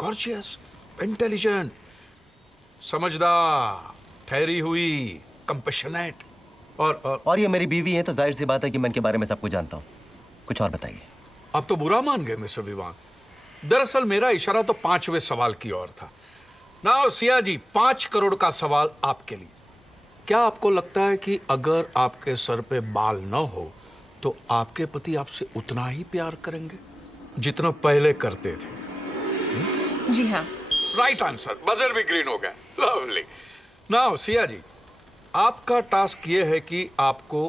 gorgeous, intelligent, समझदार, ठहरी हुई, कंपैशनेट और ये मेरी बीवी है तो जाहिर सी बात है कि मैं इनके बारे में सब कुछ जानता हूँ। कुछ और बताइए। आप तो बुरा मान गए मिस्टर विवान। दरअसल मेरा इशारा तो 5वें सवाल की ओर था। नाउ सिया जी, 5 करोड़ का सवाल आपके लिए। क्या आपको लगता है कि अगर आपके सर पे बाल न हो तो आपके पति आपसे उतना ही प्यार करेंगे जितना पहले करते थे? जी हाँ। Right answer. बजर भी ग्रीन हो गया। लवली। नाउ सिया जी, आपका टास्क ये है कि आपको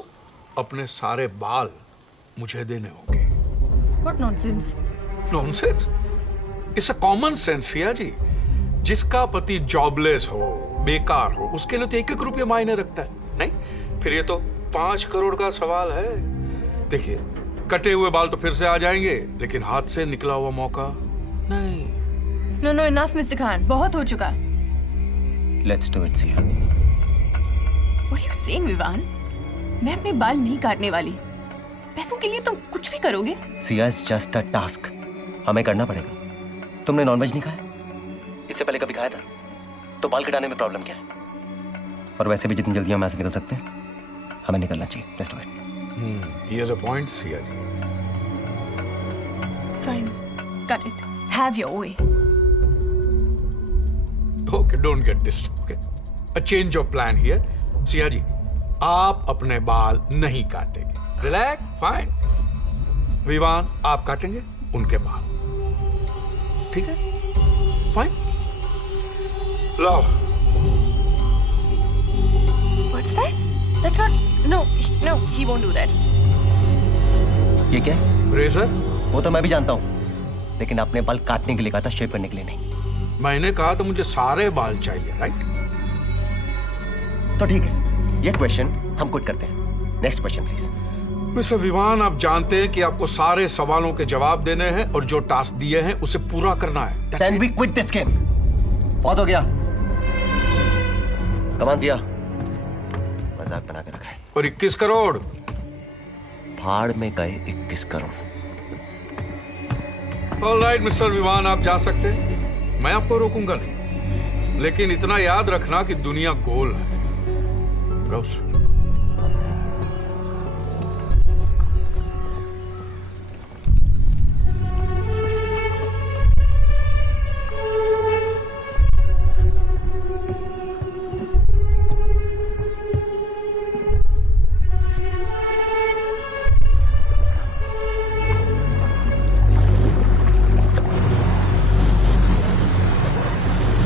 अपने सारे बाल मुझे देने होंगे। What nonsense? Nonsense? It's a common sense Siya ji. जिसका पति जॉबलेस हो, बेकार हो, उसके लिए तो 1-1 रुपया मायने रखता है। नहीं, फिर ये तो 5 करोड़ का सवाल है। देखिए, कटे हुए बाल तो फिर से आ जाएंगे, लेकिन हाथ से निकला हुआ मौका नहीं। नो इनफ मिस्टर खान, बहुत हो चुका। Let's do it Siya. What are you saying, Vivaan? मैं अपने बाल नहीं काटने वाली। पैसों के लिए तुम कुछ भी करोगे? Siya is just a task, हमें करना पड़ेगा। तुमने नॉनवेज नहीं खाया? इससे पहले कभी खाया था? तो बाल कटाने में प्रॉब्लम क्या है? और वैसे भी जितनी जल्दी हम यहाँ से निकल सकते हैं, हमें निकलना चाहिए। Let's do it. Here's a point, Siya ji. Fine, cut it. Have your way. Okay, don't get disturbed. Okay, a change of plan here. Siya ji, आप अपने बाल नहीं काटेंगे। Relax, fine. विवान, आप काटेंगे उनके बाल। ठीक है? फाइन। लाओ। What's that? That's not. No, he won't do that. ये क्या है? रेजर? वो तो मैं भी जानता हूँ, लेकिन आपने बाल काटने के लिए कहा था, शेव करने के लिए नहीं। मैंने कहा तो मुझे सारे बाल चाहिए, राइट? तो ठीक है, ये क्वेश्चन हम क्विट करते हैं। Next question please. Mister Vivaan, आप जानते हैं कि आपको सारे सवालों के जवाब देने हैं और जो टास्क दिए हैं उसे पूरा करना है। That's Then it. we quit this game. बहुत हो गया। Come on, Siya. मजाक बना के रखा है। और 21 करोड़। भाड़ में गए 21 करोड़। ऑलराइट मिस्टर विवान, आप जा सकते हैं। मैं आपको रोकूंगा नहीं, लेकिन इतना याद रखना कि दुनिया गोल है। Go, sir.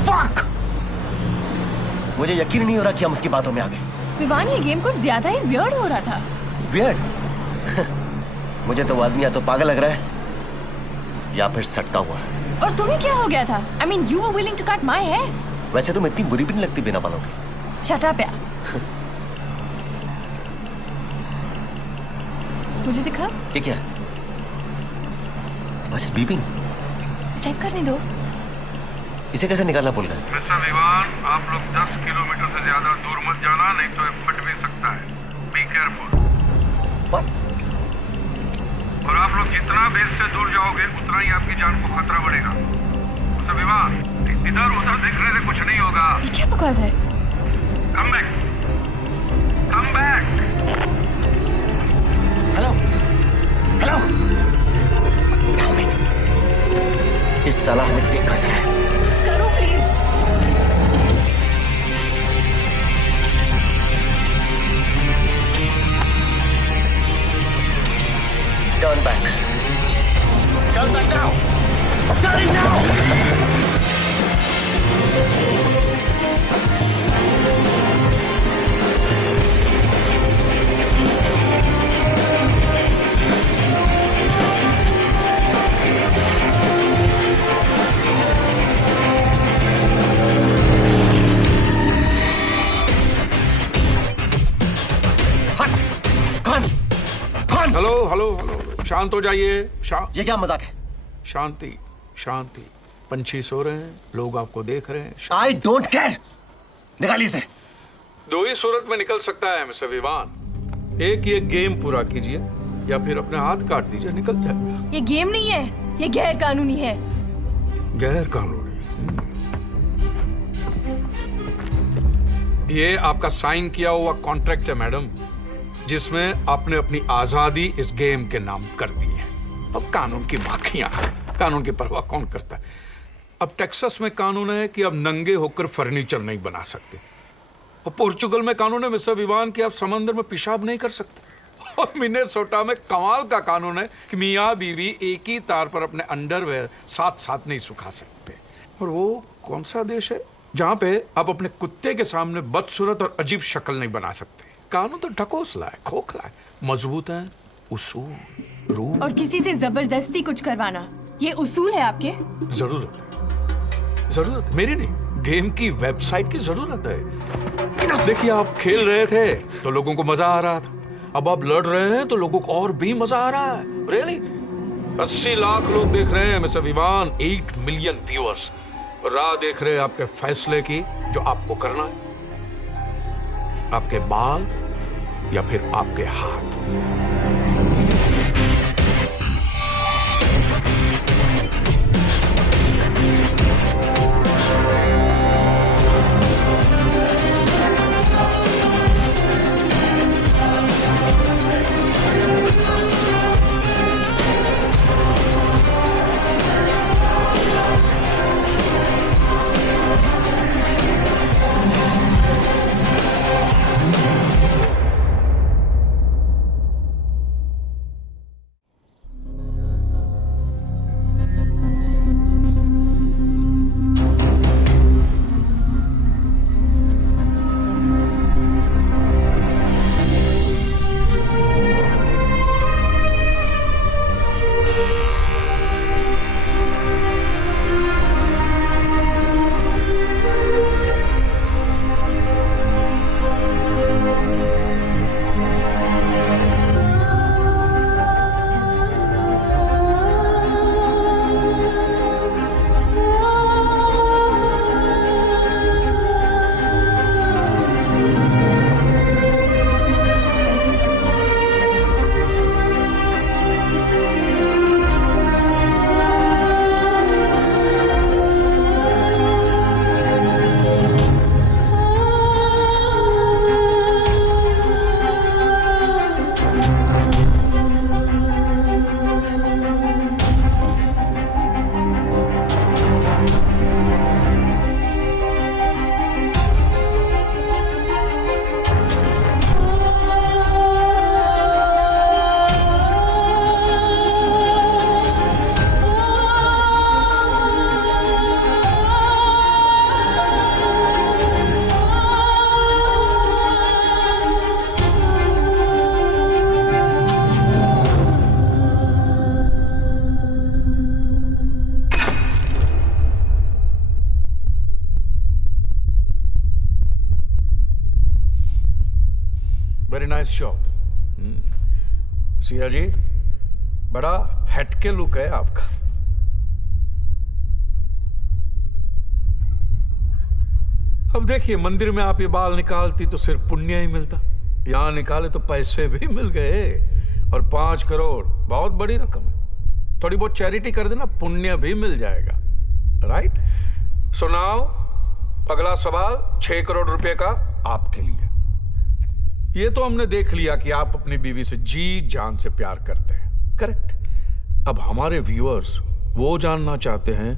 Fuck! मुझे यकीन नहीं हो रहा कि हम उसकी बातों में आ गए। विवान, ये गेम कुछ ज्यादा ही वियर्ड हो रहा था। वियर्ड? मुझे तो वो आदमी या तो पागल लग रहा है या फिर सटका हुआ है। और तुम्हें क्या हो गया था? I mean, you were willing to cut my hair. वैसे तुम इतनी बुरी भी नहीं लगती बिना बालों के। Shut up, यार। मुझे दिखा? ये क्या है? बस बीपिंग। चेक करने दो। इसे कैसे निकालना भूल गए? मिस्टर विवान, आप लोग 10 किलोमीटर से ज्यादा दूर मत जाना, नहीं तो ये फट भी सकता है। Be careful. और आप लोग जितना बेस से दूर जाओगे, उतना ही आपकी जान को खतरा बढ़ेगा। मिस्टर विवान, इधर उधर देखने से कुछ नहीं होगा। ये क्या बकवास है? Come back. Come back. Hello, hello. Damn it. इस साला हमें देख कैसे रहा है? करो please. Turn back. Turn back now. Turn it now. Hello hello hello, शांत हो जाइए। ये क्या मजाक है? शांति शांति। पंछी सो रहे हैं, लोग आपको देख रहे हैं। I don't care. निकालिए इसे। दो ही सूरत में निकल सकता है मिस्टर विवान। एक ये गेम पूरा कीजिए या फिर अपने हाथ काट दीजिए, निकल जाएगा। ये गेम नहीं है, ये गैर कानूनी है। गैर कानूनी? ये आपका साइन किया हुआ कॉन्ट्रैक्ट है मैडम, जिसमें आपने अपनी आजादी इस गेम के नाम कर दी है। अब कानून की बाकियां, कानून की परवाह कौन करता है? अब टेक्सास में कानून है कि अब नंगे होकर फर्नीचर नहीं बना सकते, और पोर्चुगल में कानून है मिस्टर विवान कि आप समंदर में पेशाब नहीं कर सकते, और मिनेसोटा में कमाल का कानून है कि मियाँ बीवी एक ही तार पर अपने अंडरवेयर साथ साथ नहीं सुखा सकते। और वो कौन सा देश है जहाँ पे आप अपने कुत्ते के सामने बदसूरत और अजीब शक्ल नहीं बना सकते? कानून तो ढकोसला है, खोखला है, मजबूत है, उसूल, रूल। और किसी से जबरदस्ती कुछ करवाना, ये उसूल है आपके? जरूरत है, जरूरत मेरी नहीं, गेम की वेबसाइट की जरूरत है। देखिए, आप खेल रहे थे तो लोगों को मजा आ रहा था, अब आप लड़ रहे हैं तो लोगों को और भी मजा आ रहा है। रियली 80 लाख लोग देख रहे हैं मिस्टर विवान, 8 मिलियन व्यूअर्स राह देख रहे हैं आपके फैसले की, जो आपको करना है। आपके बाल या फिर आपके हाथ। Very nice shot Siya ji, बड़ा हटके लुक है आपका। अब देखिए, मंदिर में आप ये बाल निकालती तो सिर्फ पुण्य ही मिलता, यहां निकाले तो पैसे भी मिल गए, और 5 करोड़ बहुत बड़ी रकम है। थोड़ी बहुत चैरिटी कर देना, पुण्य भी मिल जाएगा। राइट? सो नाउ अगला सवाल 6 करोड़ रुपए का आपके लिए। ये तो हमने देख लिया कि आप अपनी बीवी से जी जान से प्यार करते हैं, करेक्ट। अब हमारे व्यूअर्स वो जानना चाहते हैं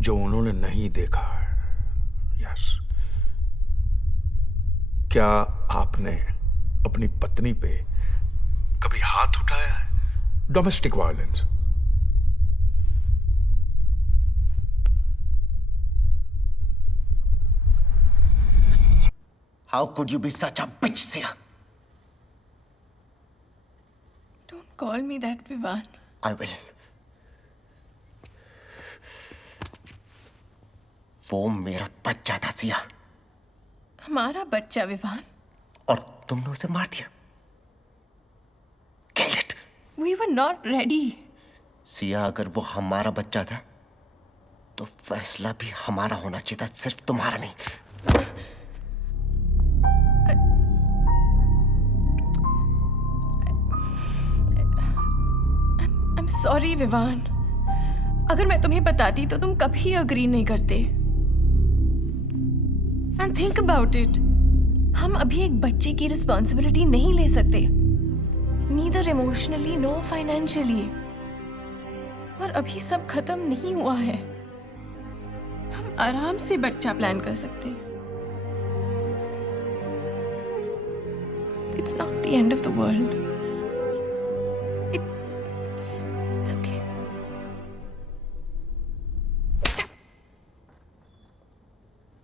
जो उन्होंने नहीं देखा है। यस, क्या आपने अपनी पत्नी पे कभी हाथ उठाया है? Domestic violence. How could you be such a bitch, Sia? Don't call me that, Vivan. I will. वो मेरा बच्चा था, सिया। हमारा बच्चा, विवान। और तुमने उसे मार दिया। Killed it. We were not ready. Siya, अगर वो हमारा बच्चा था तो फैसला भी हमारा होना चाहिए था, सिर्फ तुम्हारा नहीं। I'm sorry, Vivaan. अगर मैं तुम्हें बताती तो तुम कभी अग्री नहीं करते। And think about it. हम अभी एक बच्चे की रिस्पॉन्सिबिलिटी नहीं ले सकते, neither emotionally nor financially। और अभी सब खत्म नहीं हुआ है, हम आराम से बच्चा प्लान कर सकते। It's not the end of the world. It's okay.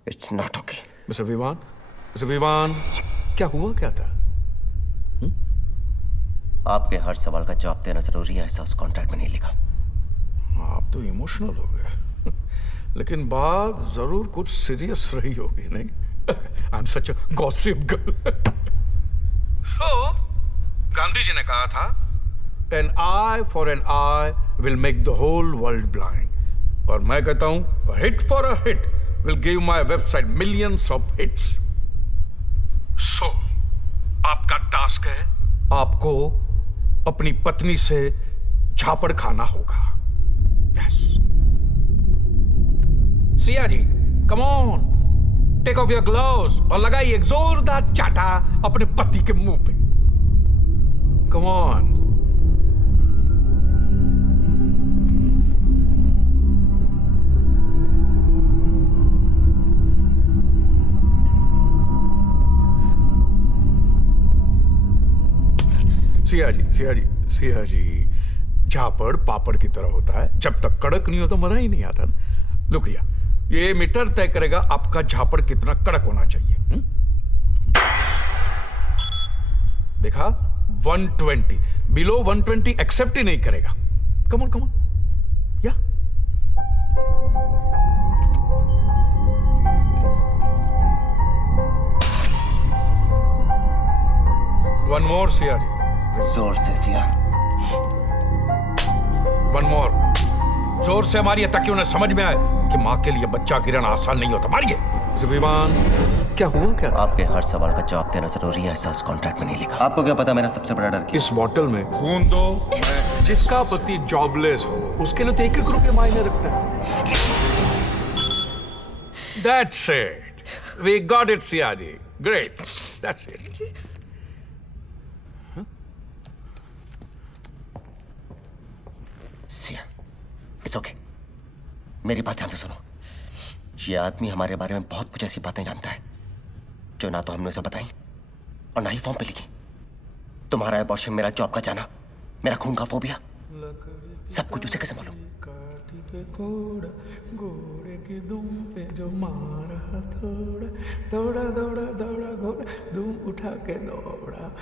It's not okay. Mister Vivaan, क्या हुआ क्या था? आपके हर सवाल का जवाब देना जरूरी है, ऐसा उस कॉन्ट्रैक्ट में नहीं लिखा। आप तो इमोशनल हो गए। लेकिन बात जरूर कुछ सीरियस रही होगी, नहीं? I am such a gossip girl. So Gandhi ji ने कहा था, an eye for an eye will make the whole world blind. और मैं कहता हूं, hit for a hit will give my website millions of hits. So आपका टास्क है, आपको अपनी पत्नी से झापड़ खाना होगा। Yes Siya ji, come on, take off your gloves और लगाइए एक जोरदार चाटा अपने पति के मुंह पे। Come on. सिया जी, सिया जी, सिया जी, झापड़ पापड़ की तरह होता है, जब तक कड़क नहीं होता मजा ही नहीं आता ना। लुकिया, ये मीटर तय करेगा आपका झापड़ कितना कड़क होना चाहिए। देखा, 120, बिलो 120 एक्सेप्ट ही नहीं करेगा। कम ऑन, कम ऑन, या वन मोर सिया जी, जोर से सिया। वन मोर, जोर से मारिए ताकि उन्हें समझ में आए कि मां के लिए बच्चा गिरना आसान नहीं होता। मारिए। विमान, क्या हुआ क्या? आपके हर सवाल का जवाब देना जरूरी है, ऐसा कॉन्ट्रैक्ट में नहीं लिखा। आपको क्या पता मेरा सबसे बड़ा डर क्या? इस बोतल में खून दो। जिसका पति जॉबलेस हो उसके लिए तो 1-1 रुपये मायने रखता है। That's it. We got it, Sayaji. Great. That's it. Siya, it's okay. मेरी बात ध्यान से सुनो। ये आदमी हमारे बारे में बहुत कुछ ऐसी बातें जानता है जो ना तो हमने उसे बताई और ना ही फॉर्म पे लिखी। तुम्हारा एबॉर्शन, मेरा जॉब का जाना, मेरा खून का फोबिया, सब कुछ उसे कैसे मालूम? घोड़े की दुम पे जो मारा थोड़ा, दौड़ा दौड़ा दौड़ा घोड़ा, दुम उठा के दौड़ा।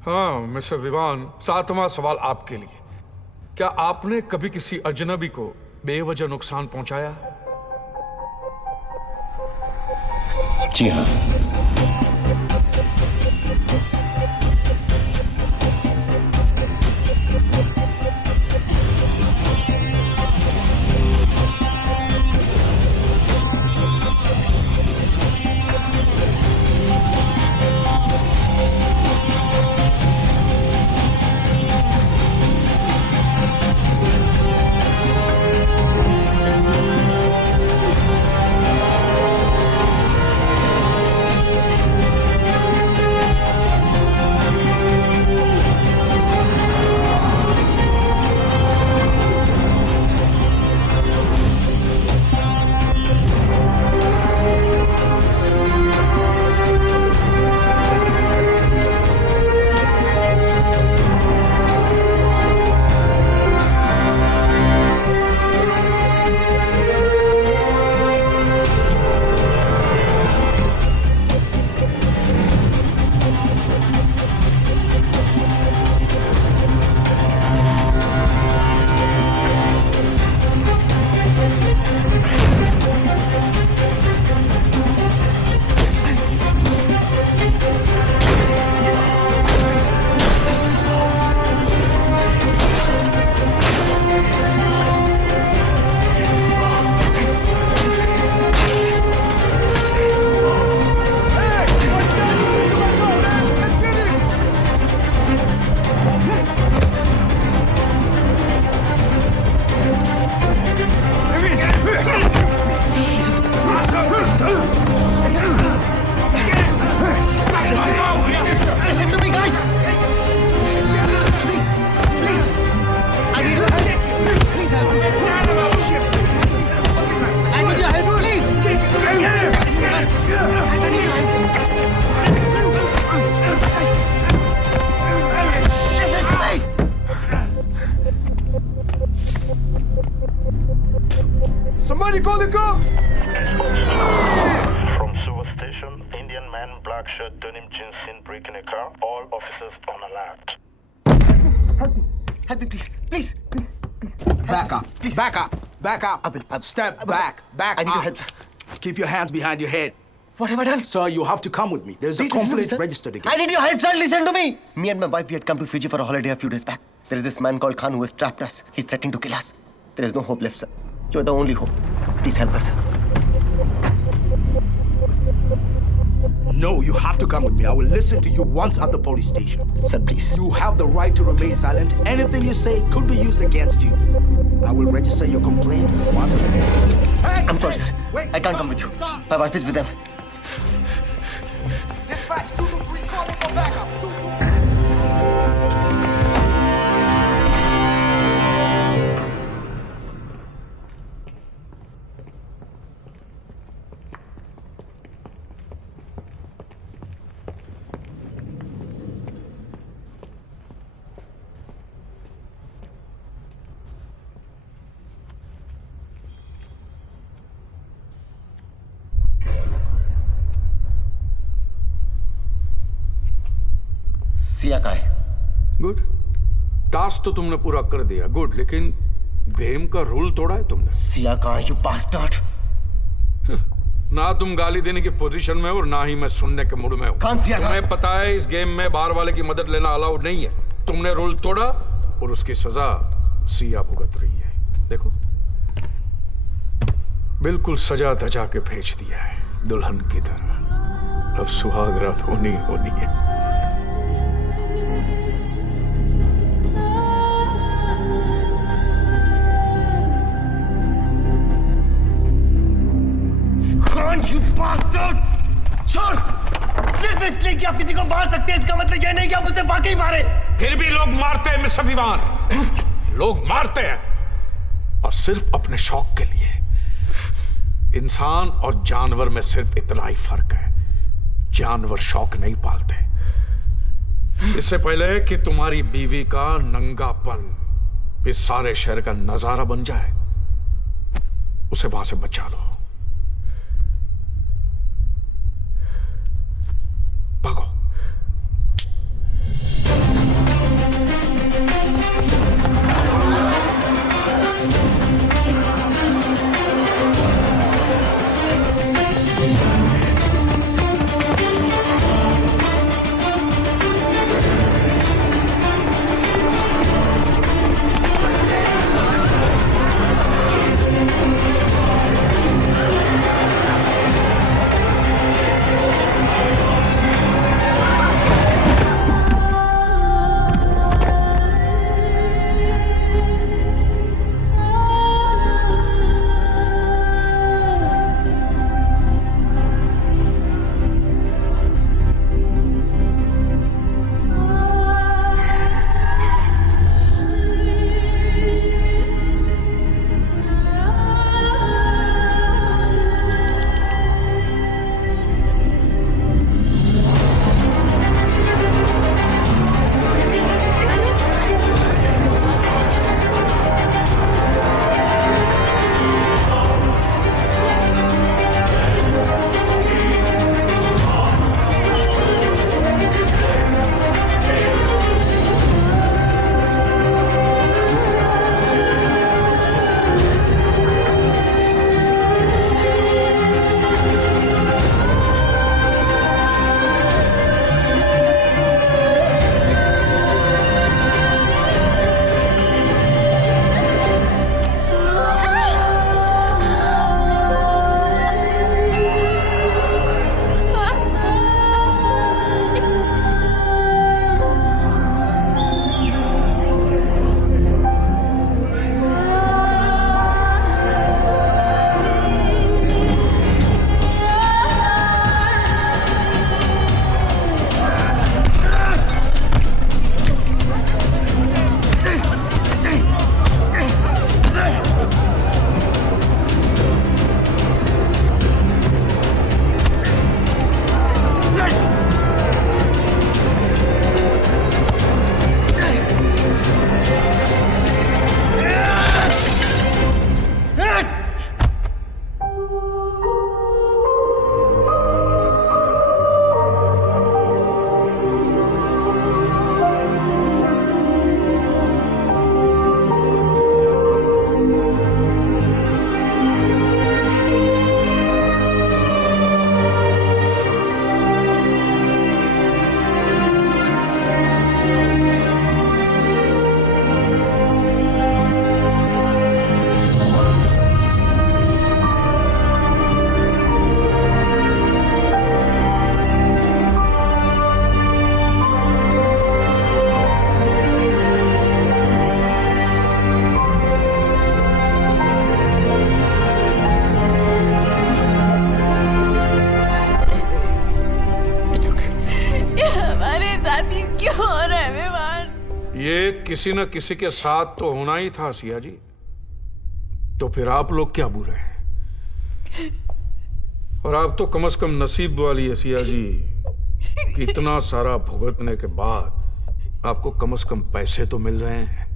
हाँ मिस्टर विवान, 7वां सवाल आपके लिए। क्या आपने कभी किसी अजनबी को बेवजह नुकसान पहुंचाया? जी हाँ। Somebody call the cops! From Sewer Station, Indian man, black shirt, denim jeans, seen breaking a car. All officers on alert. help me, please, please. Back up. Please. Back up. Back up. Step back. Back I need your up. help. Keep your hands behind your head. What have I done? Sir, you have to come with me. There's Please a listen to me, complaint sir. registered I against need your help, sir. Listen to me. Me and my wife, we had come to Fiji for a holiday a few days back. There is this man called Khan who has trapped us. He's threatening to kill us. There is no hope left, sir. You are the only hope. Please help us. No, you have to come with me. I will listen to you once at the police station. Sir, please. You have the right to remain silent. Anything you say could be used against you. I will register your complaint once at the police station. Hey, I'm sorry, sir. Wait, I can't come with you. My wife is with them. Dispatch 223, calling for backup. 223. Siya कहाँ है? Good. Task तो तुमने पूरा कर दिया, good, लेकिन game का rule तोड़ा है तुमने। सिया कहाँ है, you bastard? ना तुम गाली देने की पोजीशन में हो और ना ही मैं सुनने के मूड में हूँ। कौन सिया कहाँ? तुम्हें पता है इस गेम में बाहर वाले की मदद लेना अलाउड नहीं है। तुमने रूल तोड़ा और उसकी सजा सिया भुगत रही है। देखो, बिल्कुल सजा धजा के भेज दिया है दुल्हन की तरह। अब सुहाग रात होनी होनी है। Khan, you bastard! छोड़! सिर्फ इसलिए कि आप किसी को मार सकते हैं, इसका मतलब यह नहीं कि आप उसे वाकई मारे। फिर भी लोग मारते हैं मिस्टर विवान। लोग मारते हैं और सिर्फ अपने शौक के लिए। इंसान और जानवर में सिर्फ इतना ही फर्क है, जानवर शौक नहीं पालते। इससे पहले कि तुम्हारी बीवी का नंगापन इस सारे शहर का नजारा बन जाए, उसे वहां से बचा लो। भागो। किसी न किसी के साथ तो होना ही था सिया जी। तो फिर आप लोग क्या बुरे हैं? और आप तो कम से कम नसीब वाली है सिया जी कि इतना सारा भुगतने के बाद आपको कम से कम पैसे तो मिल रहे हैं।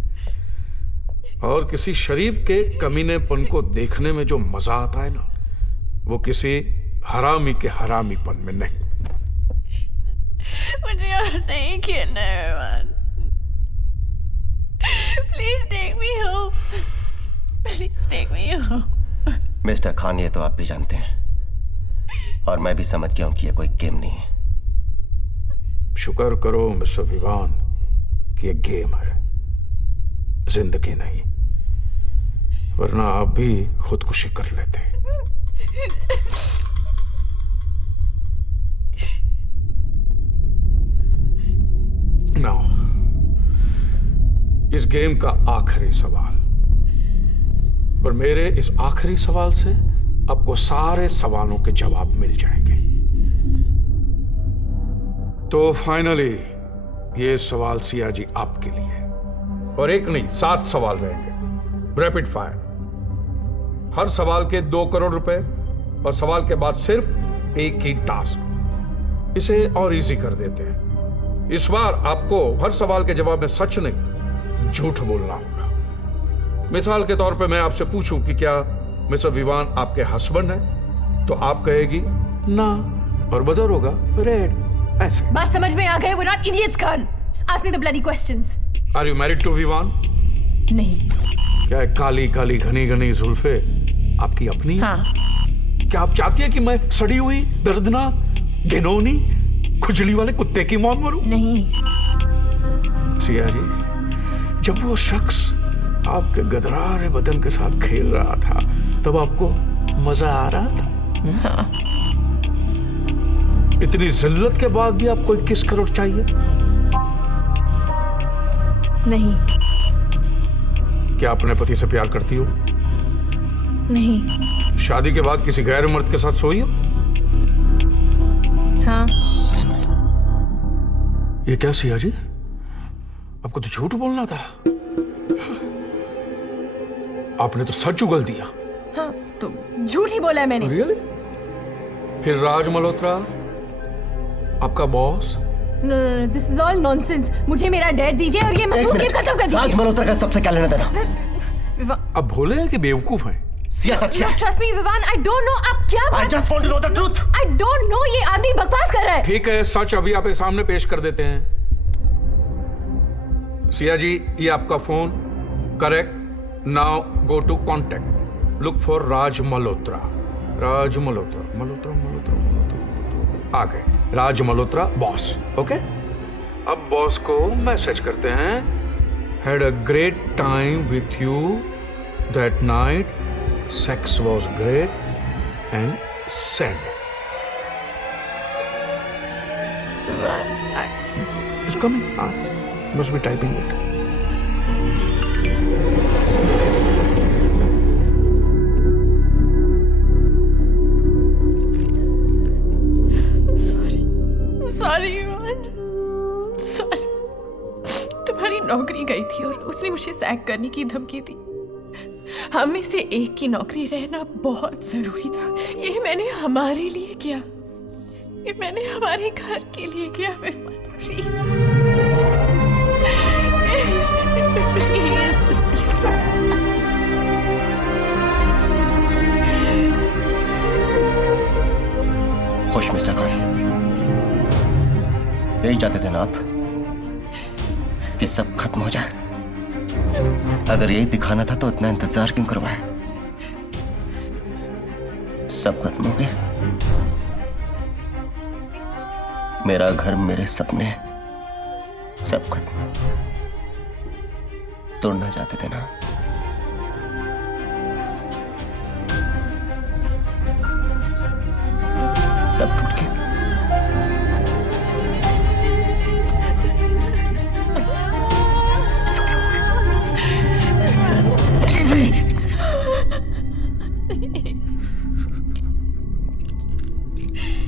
और किसी शरीफ के कमीनेपन को देखने में जो मजा आता है ना, वो किसी हरामी के हरामीपन में नहीं। मुझे और नहीं खेलना है Vivaan. Please take me home, please take me home. Mister Khan, ये तो आप भी जानते हैं और मैं भी समझ गया हूं कि ये कोई गेम नहीं है। शुक्र करो मिस्टर विवान कि ये गेम है, जिंदगी नहीं, वरना आप भी खुदकुशी कर लेते। नाउ इस गेम का आखिरी सवाल, और मेरे इस आखिरी सवाल से आपको सारे सवालों के जवाब मिल जाएंगे। तो फाइनली ये सवाल सिया जी आपके लिए, और एक नहीं 7 सवाल रहेंगे, रैपिड फायर। हर सवाल के 2 करोड़ रुपए, और सवाल के बाद सिर्फ एक ही टास्क। इसे और इजी कर देते हैं। इस बार आपको हर सवाल के जवाब में सच नहीं, झूठ बोलना होगा। मिसाल के तौर पे मैं आपसे पूछूं कि क्या मिस्टर विवान आपके हस्बैंड है, तो आप कहेगी ना, और बजर होगा रेड। ऐसे बात समझ में आ गए? We're not idiots, Khan. Just ask me the bloody questions. Are you married to Vivaan? नहीं। क्या है काली काली घनी घनी जुल्फे आपकी अपनी? हाँ। क्या आप चाहती है कि मैं सड़ी हुई दर्दनाक घिनौनी खुजली वाले कुत्ते की मौत मरूं? नहीं। सिया जी, जब वो शख्स आपके गदरारे बदन के साथ खेल रहा था, तब आपको मजा आ रहा था? हाँ। इतनी जिल्लत के बाद भी आपको 21 करोड़ चाहिए? नहीं। क्या अपने पति से प्यार करती हो? नहीं। शादी के बाद किसी गैर मर्द के साथ सोई हो? हाँ। ये क्या सिया जी, आपको तो झूठ बोलना था। आपने तो सच उगल दिया। हाँ, तो झूठ ही बोला है मैंने। रियली? फिर राज मल्होत्रा आपका boss? No, this is all nonsense. मुझे मेरा डेट दीजिए और ये महफूज गेम खत्म कर दीजिए। राज मल्होत्रा का सबसे क्या लेना देना? अब भोले हैं कि बेवकूफ हैं? सिया सच क्या है? Trust me, Vivaan, I don't know आप क्या I just want to know the truth. I don't know, ये आदमी बकवास कर रहा है। ठीक है, सच अभी आपके सामने पेश कर देते हैं। सिया जी, ये आपका phone. Correct. Now go to contact, look for Raj Malhotra. Raj Malhotra, Malhotra Malhotra Malhotra, आ गए राज मल्होत्रा बॉस। ओके, अब बॉस को मैसेज करते हैं, had a great time with you that night, sex was great and sad. It's coming. Must be typing it. Sorry, Vivaan. Sorry. तुम्हारी नौकरी गई थी और उसने मुझे सैक करने की धमकी दी। हम में से एक की नौकरी रहना बहुत जरूरी था। ये मैंने हमारे लिए किया, ये मैंने हमारे घर के लिए किया। खुश मिस्टर खान, यही चाहते थे ना आप कि सब खत्म हो जाए? अगर यही दिखाना था तो इतना इंतजार क्यों करवाया? सब खत्म हो गया। मेरा घर, मेरे सपने, सब खत्म। तोड़ना चाहते थे ना? सब टूट गया।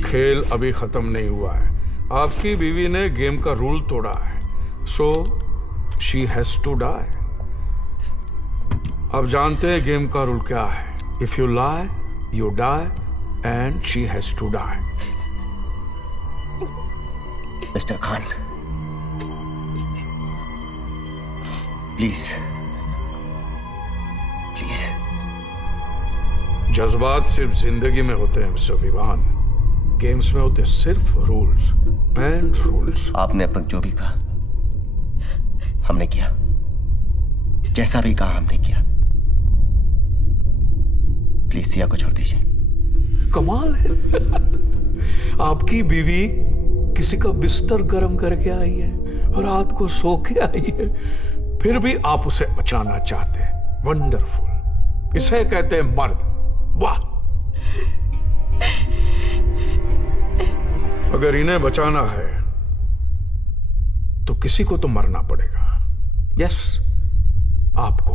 खेल अभी खत्म नहीं हुआ है। आपकी बीवी ने गेम का रूल तोड़ा है, so she she has to die. अब जानते हैं गेम का रूल क्या है। If you lie you die and she has to die. Mister Khan, please please. जज्बात सिर्फ जिंदगी में होते हैं मिस्टर विवान, गेम्स में होते सिर्फ रूल्स एंड रूल्स। आपने अब तक जो भी कहा हमने किया, जैसा भी कहा हमने किया। प्लीज सिया को छोड़ दीजिए। कमाल है आपकी बीवी किसी का बिस्तर गर्म करके आई है और रात को सो के आई है, फिर भी आप उसे बचाना चाहते हैं। वंडरफुल, इसे कहते हैं मर्द। वाह। अगर इन्हें बचाना है तो किसी को तो मरना पड़ेगा। यस, आपको।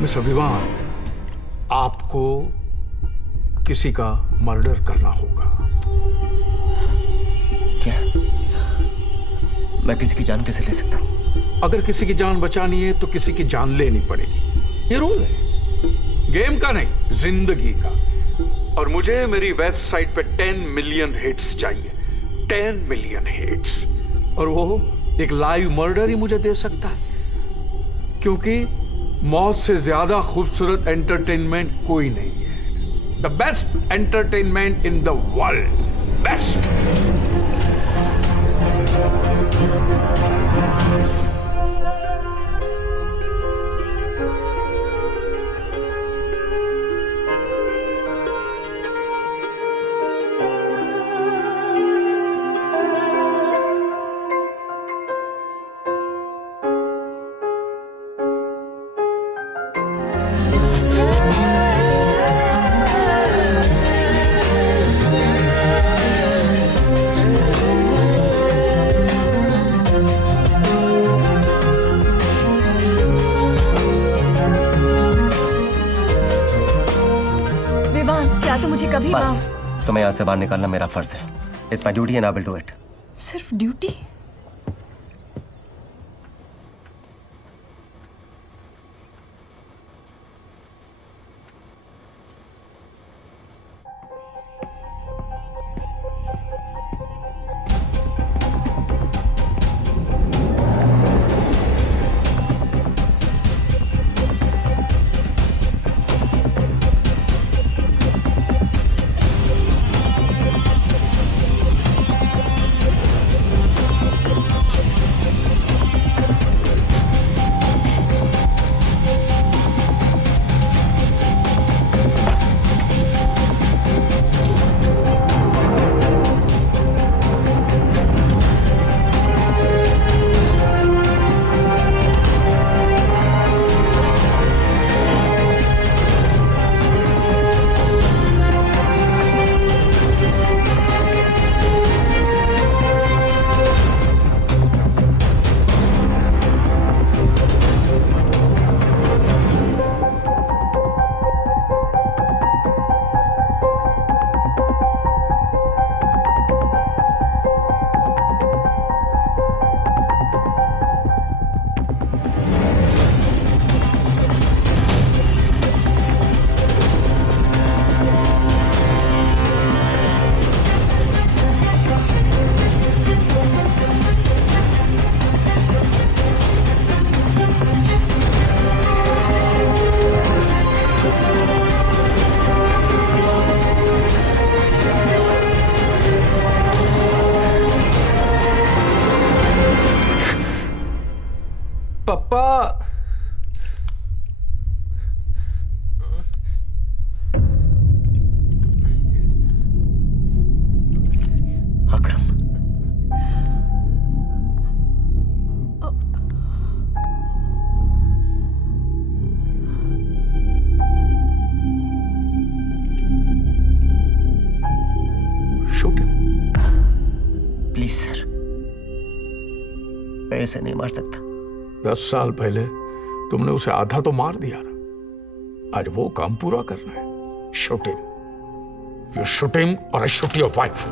मिस्टर विवान, आपको किसी का मर्डर करना होगा। क्या मैं किसी की जान कैसे ले सकता हूं? अगर किसी की जान बचानी है तो किसी की जान लेनी पड़ेगी। ये रूल है, गेम का नहीं, जिंदगी का। और मुझे मेरी वेबसाइट पे 10 मिलियन हिट्स चाहिए। 10 मिलियन हिट्स। और वो एक लाइव मर्डर ही मुझे दे सकता है, क्योंकि मौत से ज्यादा खूबसूरत एंटरटेनमेंट कोई नहीं है। The best entertainment in the world. Best. बस तुम्हें यहाँ से बाहर निकालना मेरा फर्ज है। It's my duty and I will do it. सिर्फ ड्यूटी? ऐसे नहीं मार सकता। 10 साल पहले तुमने उसे आधा तो मार दिया था, आज वो काम पूरा करना है। Shoot him, you shoot him और आई शूट योर वाइफ।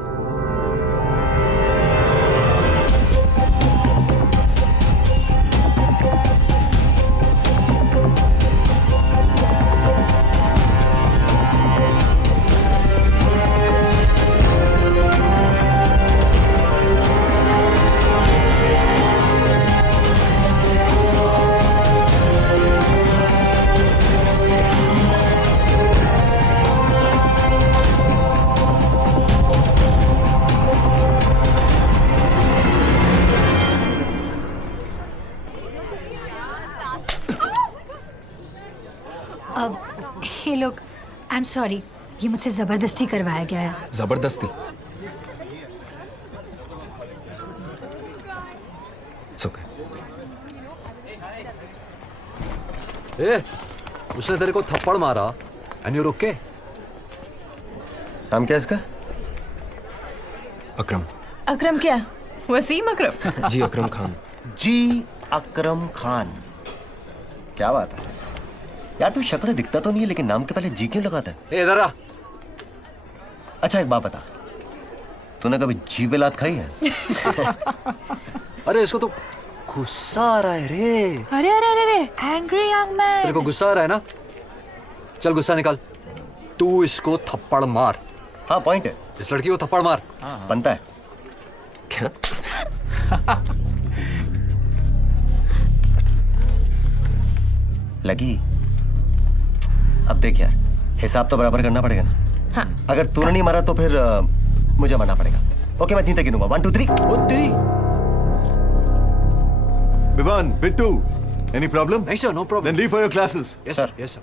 हे लोग, आई एम सॉरी, ये मुझसे जबरदस्ती करवाया गया है। जबरदस्ती? ए, उसने तेरे को थप्पड़ मारा एंड यू ओके? नाम क्या है इसका? अकरम। अकरम क्या? वसीम अकरम? जी अकरम खान। जी अकरम खान, क्या बात है यार, तू शक्ल से दिखता तो नहीं है लेकिन नाम के पहले जी क्यों लगाता है? इधर आ। अच्छा एक बात बता, तूने कभी जी पे लात खाई है? अरे इसको तो गुस्सा आ रहा है रे। अरे अरे अरे अरे, एंग्री यंग मैन। तेरे को गुस्सा आ रहा है ना? चल गुस्सा निकाल, तू इसको थप्पड़ मार। हाँ पॉइंट है, इस लड़की को थप्पड़ मार। बनता है क्या? लगी? अब देख यार, हिसाब तो बराबर करना पड़ेगा ना। हाँ। अगर तूने नहीं मारा तो फिर मुझे मारना पड़ेगा। ओके मैं 3 तक गिनूंगा, 1 2 3। वो तेरी। Vivan, Bittu, any problem? नहीं sir, no problem. Then leave for your classes. Yes sir, yes sir.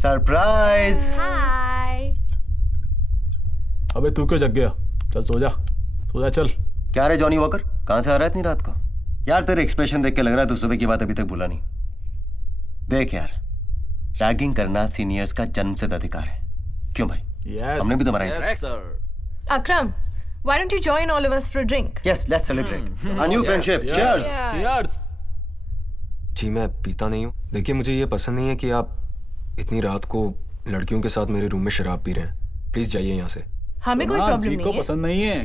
Surprise. Hi. अबे तू क्यों जग गया? चल सो जा, सो जा चल। क्या रे जॉनी वॉकर, कहां से आ रहा है इतनी रात को? यार तेरे एक्सप्रेशन देख के लग रहा है तू सुबह की बात अभी तक भूला नहीं। देख यार, रैगिंग करना सीनियर्स का जन्मसिद्ध अधिकार है, क्यों भाई? Yes. हमने भी तो मराई। Yes sir. Akram, why don't you join all of us for a drink? Yes, let's celebrate our new friendship. Cheers. Cheers. जी मैं पीता नहीं हूँ। देखिए मुझे ये पसंद नहीं है कि आप इतनी रात को लड़कियों के साथ मेरे रूम में शराब पी रहे हैं। प्लीज जाइए यहाँ से। हमें कोई हाँ, प्रॉब्लम जी नहीं को है। पसंद नहीं है।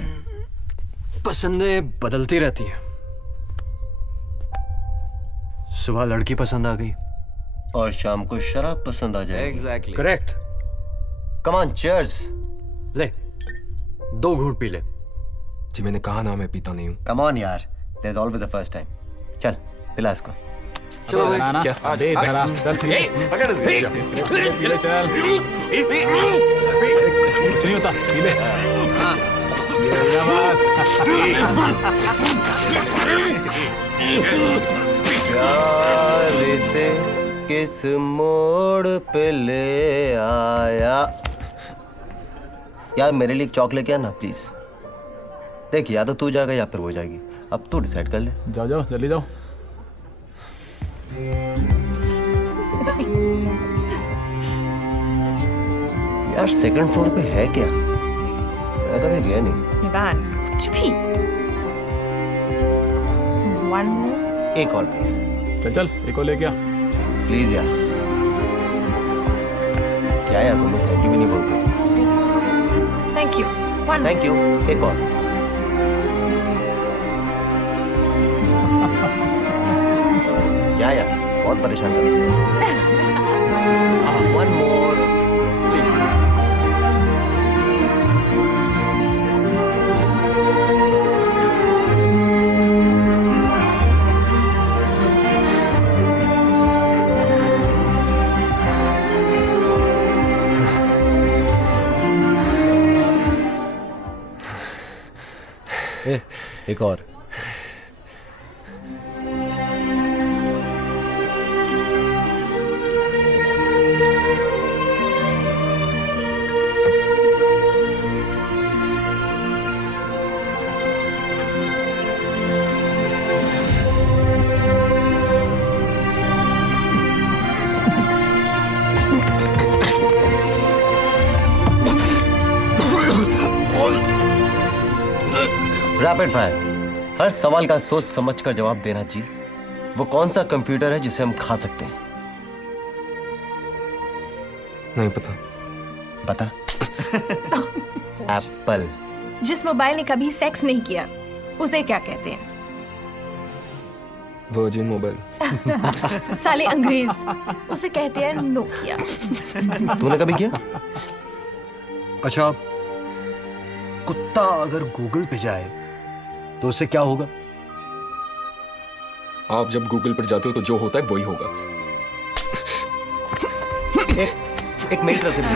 पसंदें बदलती रहती हैं। सुबह लड़की पसंद आ गई और शाम को शराब पसंद आ जाएगी। Exactly correct. Come on, cheers. ले 2 घूंट पी ले। जी मैंने कहा ना मैं पीता नहीं हूँ। कम ऑन यार, there's always a first time. चल पिला इसको। चलो भाई। ना क्या? अबे धरा चल पी ले चल। कुछ नहीं होता, पी ले। ये प्यार से किस मोड़ पे ले आया। यार मेरे लिए एक चॉकलेट क्या ना प्लीज। देख या तो तू जाएगा या फिर वो जाएगी, अब तू डिसाइड कर ले। जाओ जाओ जल्दी जाओ। यार सेकंड फ्लोर पे है क्या? मैं कभी गया नहीं। विवान, कुछ भी। One more. एक और प्लीज। चल चल एक और ले क्या? प्लीज यार। क्या यार तुम लोग थैंक यू भी नहीं बोलते? Thank you. One more. Thank you, एक और। क्या यार बहुत परेशान कर रहे हो। One more, please. एक और। रैपिड फायर, हर सवाल का सोच समझकर जवाब देना जी। वो कौन सा कंप्यूटर है जिसे हम खा सकते हैं? नहीं पता। बता। एप्पल। जिस मोबाइल ने कभी सेक्स नहीं किया उसे क्या कहते हैं? Virgin mobile. साले अंग्रेज, उसे कहते हैं नोकिया। तूने कभी किया? अच्छा, कुत्ता अगर गूगल पे जाए तो उससे क्या होगा? आप जब गूगल पर जाते हो तो जो होता है वही होगा। एक मेरी तरफ से भी।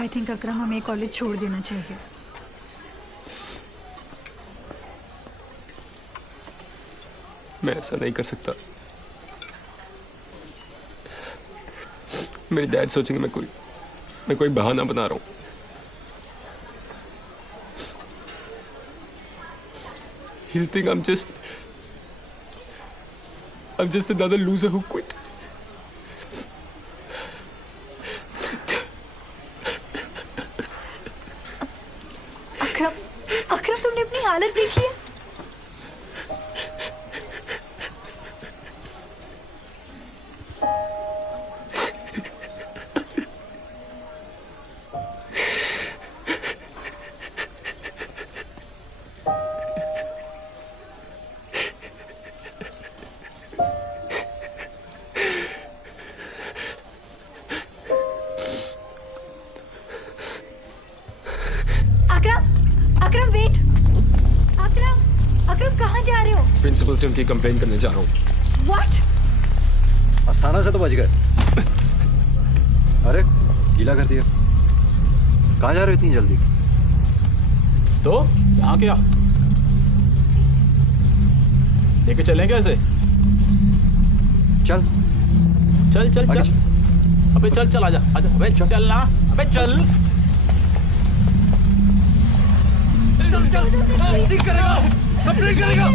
आई थिंक अकरम हमें कॉलेज छोड़ देना चाहिए। मैं ऐसा नहीं कर सकता। मेरे डैड सोचेंगे मैं कोई बहाना बना रहा हूँ। He'll think I'm just another loser who quit. अकरम तुमने अपनी हालत देखी है? अकरम वेट। अकरम कहाँ जा रहे हो? प्रिंसिपल से उनकी कंप्लेन करने जा रहा हूँ। What? आस्थाना से तो बच गए। अरे गीला कर दिया। कहाँ जा रहे हो इतनी जल्दी? तो यहाँ क्या लेके चलें कैसे? चल चल चल चल। अबे चल चल आजा आजा। अबे चल ना। अबे चल। नहीं करेगा, कंप्लीट करेगा।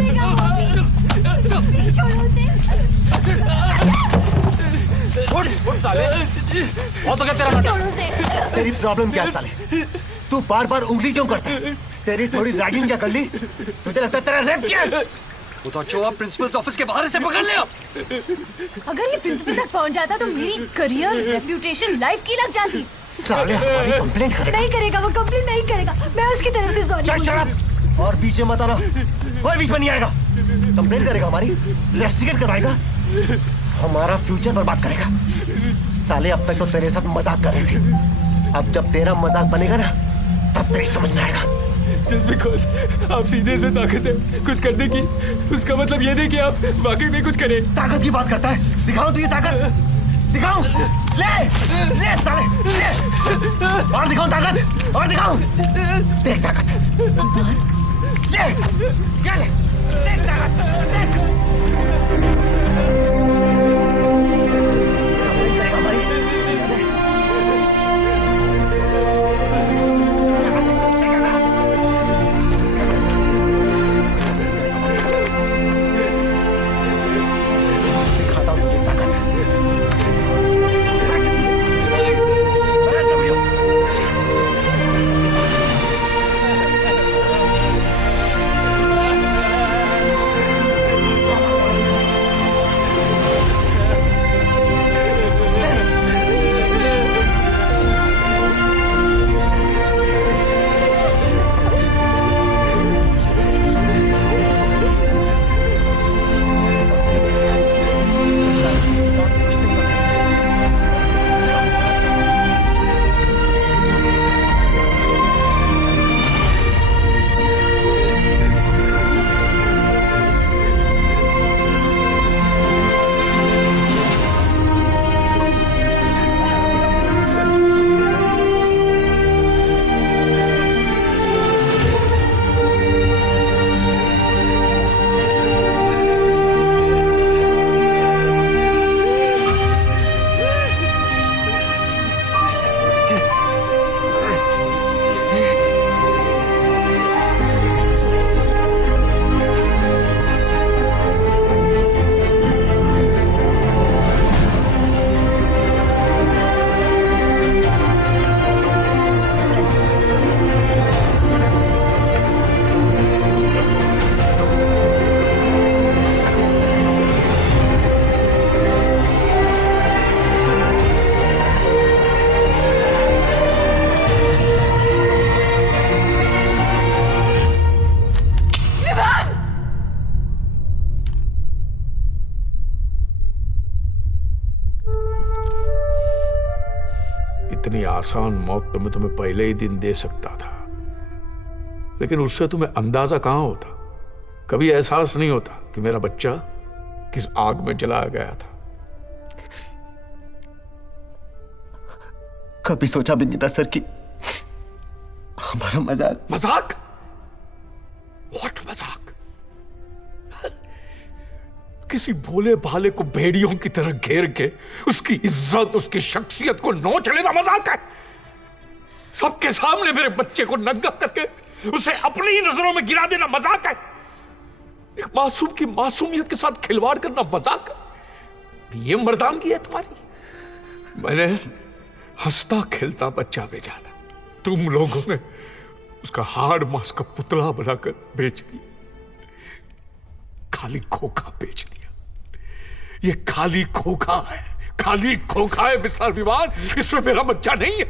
उठ साले। बहुत हो गया तेरा नाटक। तेरी प्रॉब्लम क्या है साले? तू बार बार उंगली क्यों करता है? तेरी थोड़ी रैगिंग क्या कर ली? तुझे लगता है तेरा रेप किया? वो तो अच्छा आप प्रिंसिपल्स ऑफिस के बाहर से पकड़ लिया। अगर ये प्रिंसिपल तक पहुंच जाता तो मेरी करियर, रेप्यूटेशन, लाइफ की लग जाती। साले हमारी कंप्लेंट करेगा। नहीं करेगा, वो कंप्लेंट नहीं करेगा। मैं उसकी तरफ से सॉरी। चल शट और बीच में मत आना। कोई बीच में नहीं आएगा। कंप्लेंट करेगा हमारी, इन्वेस्टिगेट करवाएगा, हमारा फ्यूचर बर्बाद करेगा। साले अब तक तो तेरे साथ मजाक कर रहे थे, अब जब तेरा मजाक बनेगा ना तब तेरी समझ में आएगा। Just because आप सीधे इसमें ताकत है कुछ करने की, उसका मतलब ये नहीं कि आप वाकई में कुछ करें। ताकत की बात करता है, दिखाओ तुझे ताकत, दिखाओ। ले ले साले ले, और दिखाओ ताकत, और दिखाओ। देख ताकत, ले क्या ले, देख ताकत, देख। करेगा हमारी। आसान मौत तो मैं तुम्हें पहले ही दिन दे सकता था, लेकिन उससे तुम्हें अंदाजा कहां होता, कभी एहसास नहीं होता कि मेरा बच्चा किस आग में जलाया गया था। कभी सोचा भी नहीं था सर कि हमारा मजाक मजाक? व्हाट मजाक? किसी भोले भाले को भेड़ियों की तरह घेर के उसकी इज्जत, उसकी शख्सियत को नोच लेना मजाक है? सबके सामने मेरे बच्चे को नंगा करके उसे अपनी ही नजरों में गिरा देना मजाक है? एक मासूम की मासूमियत के साथ खिलवाड़ करना मजाक है? ये मर्दानगी है तुम्हारी? मैंने हंसता खेलता बच्चा भेजा था, तुम लोगों ने उसका हाड़ मांस का पुतला बनाकर बेच दिया, खाली खोखा बेच दिया। ये खाली खोखा है, खाली खोखा है मिस्टर विवान। इसमें मेरा बच्चा नहीं है।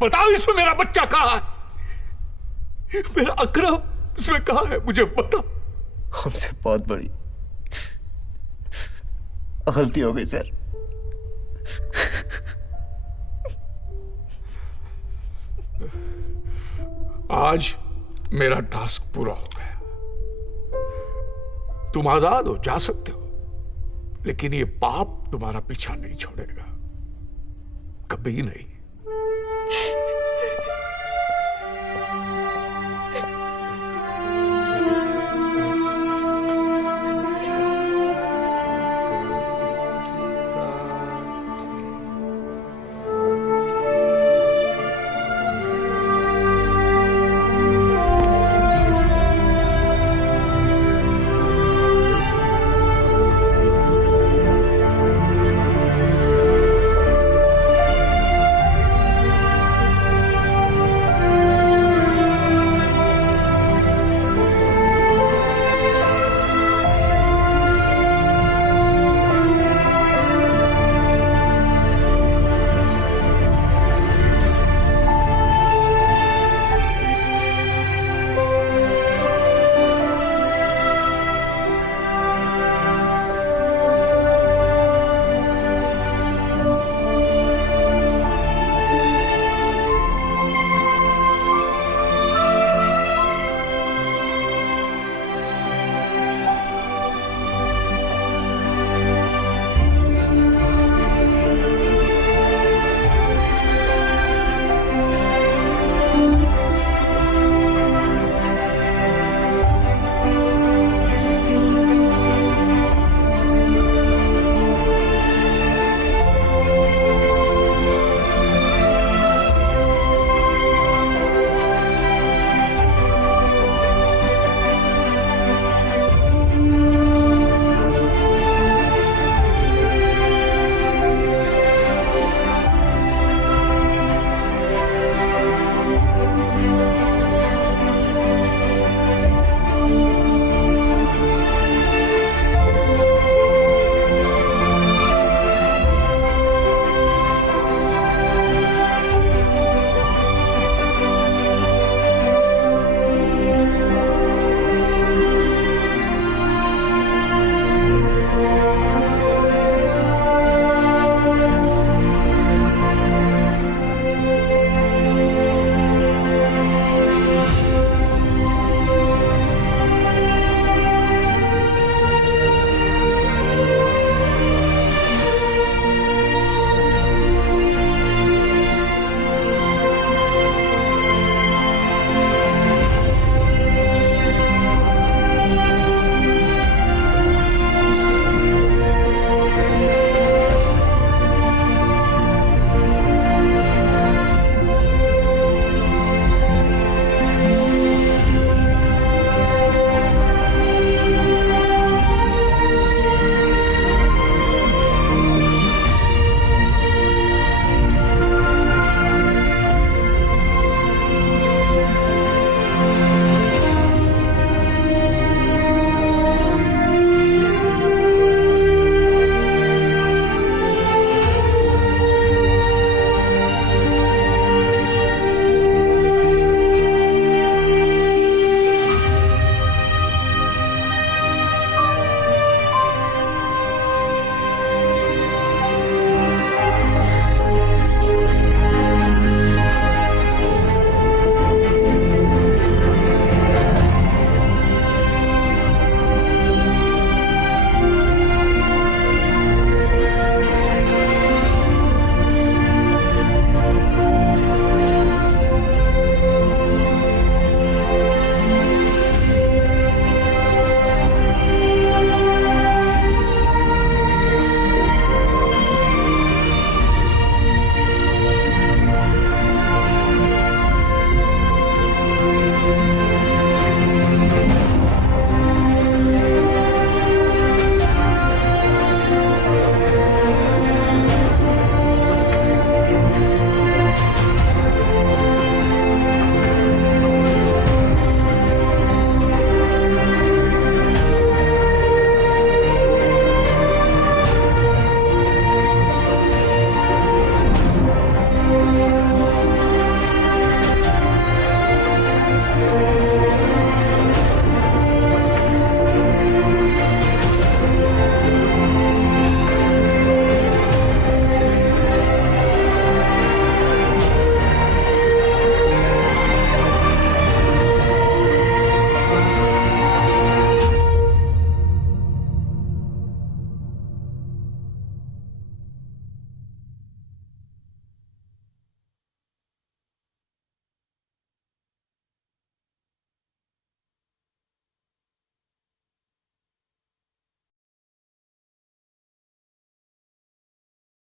बताओ इसमें मेरा बच्चा कहां है? मेरा अकरम इसमें कहां है? मुझे बताओ। हमसे बहुत बड़ी गलती हो गई सर। आज मेरा टास्क पूरा हो गया। तुम आजाद हो, जा सकते हो, लेकिन ये पाप तुम्हारा पीछा नहीं छोड़ेगा, कभी नहीं।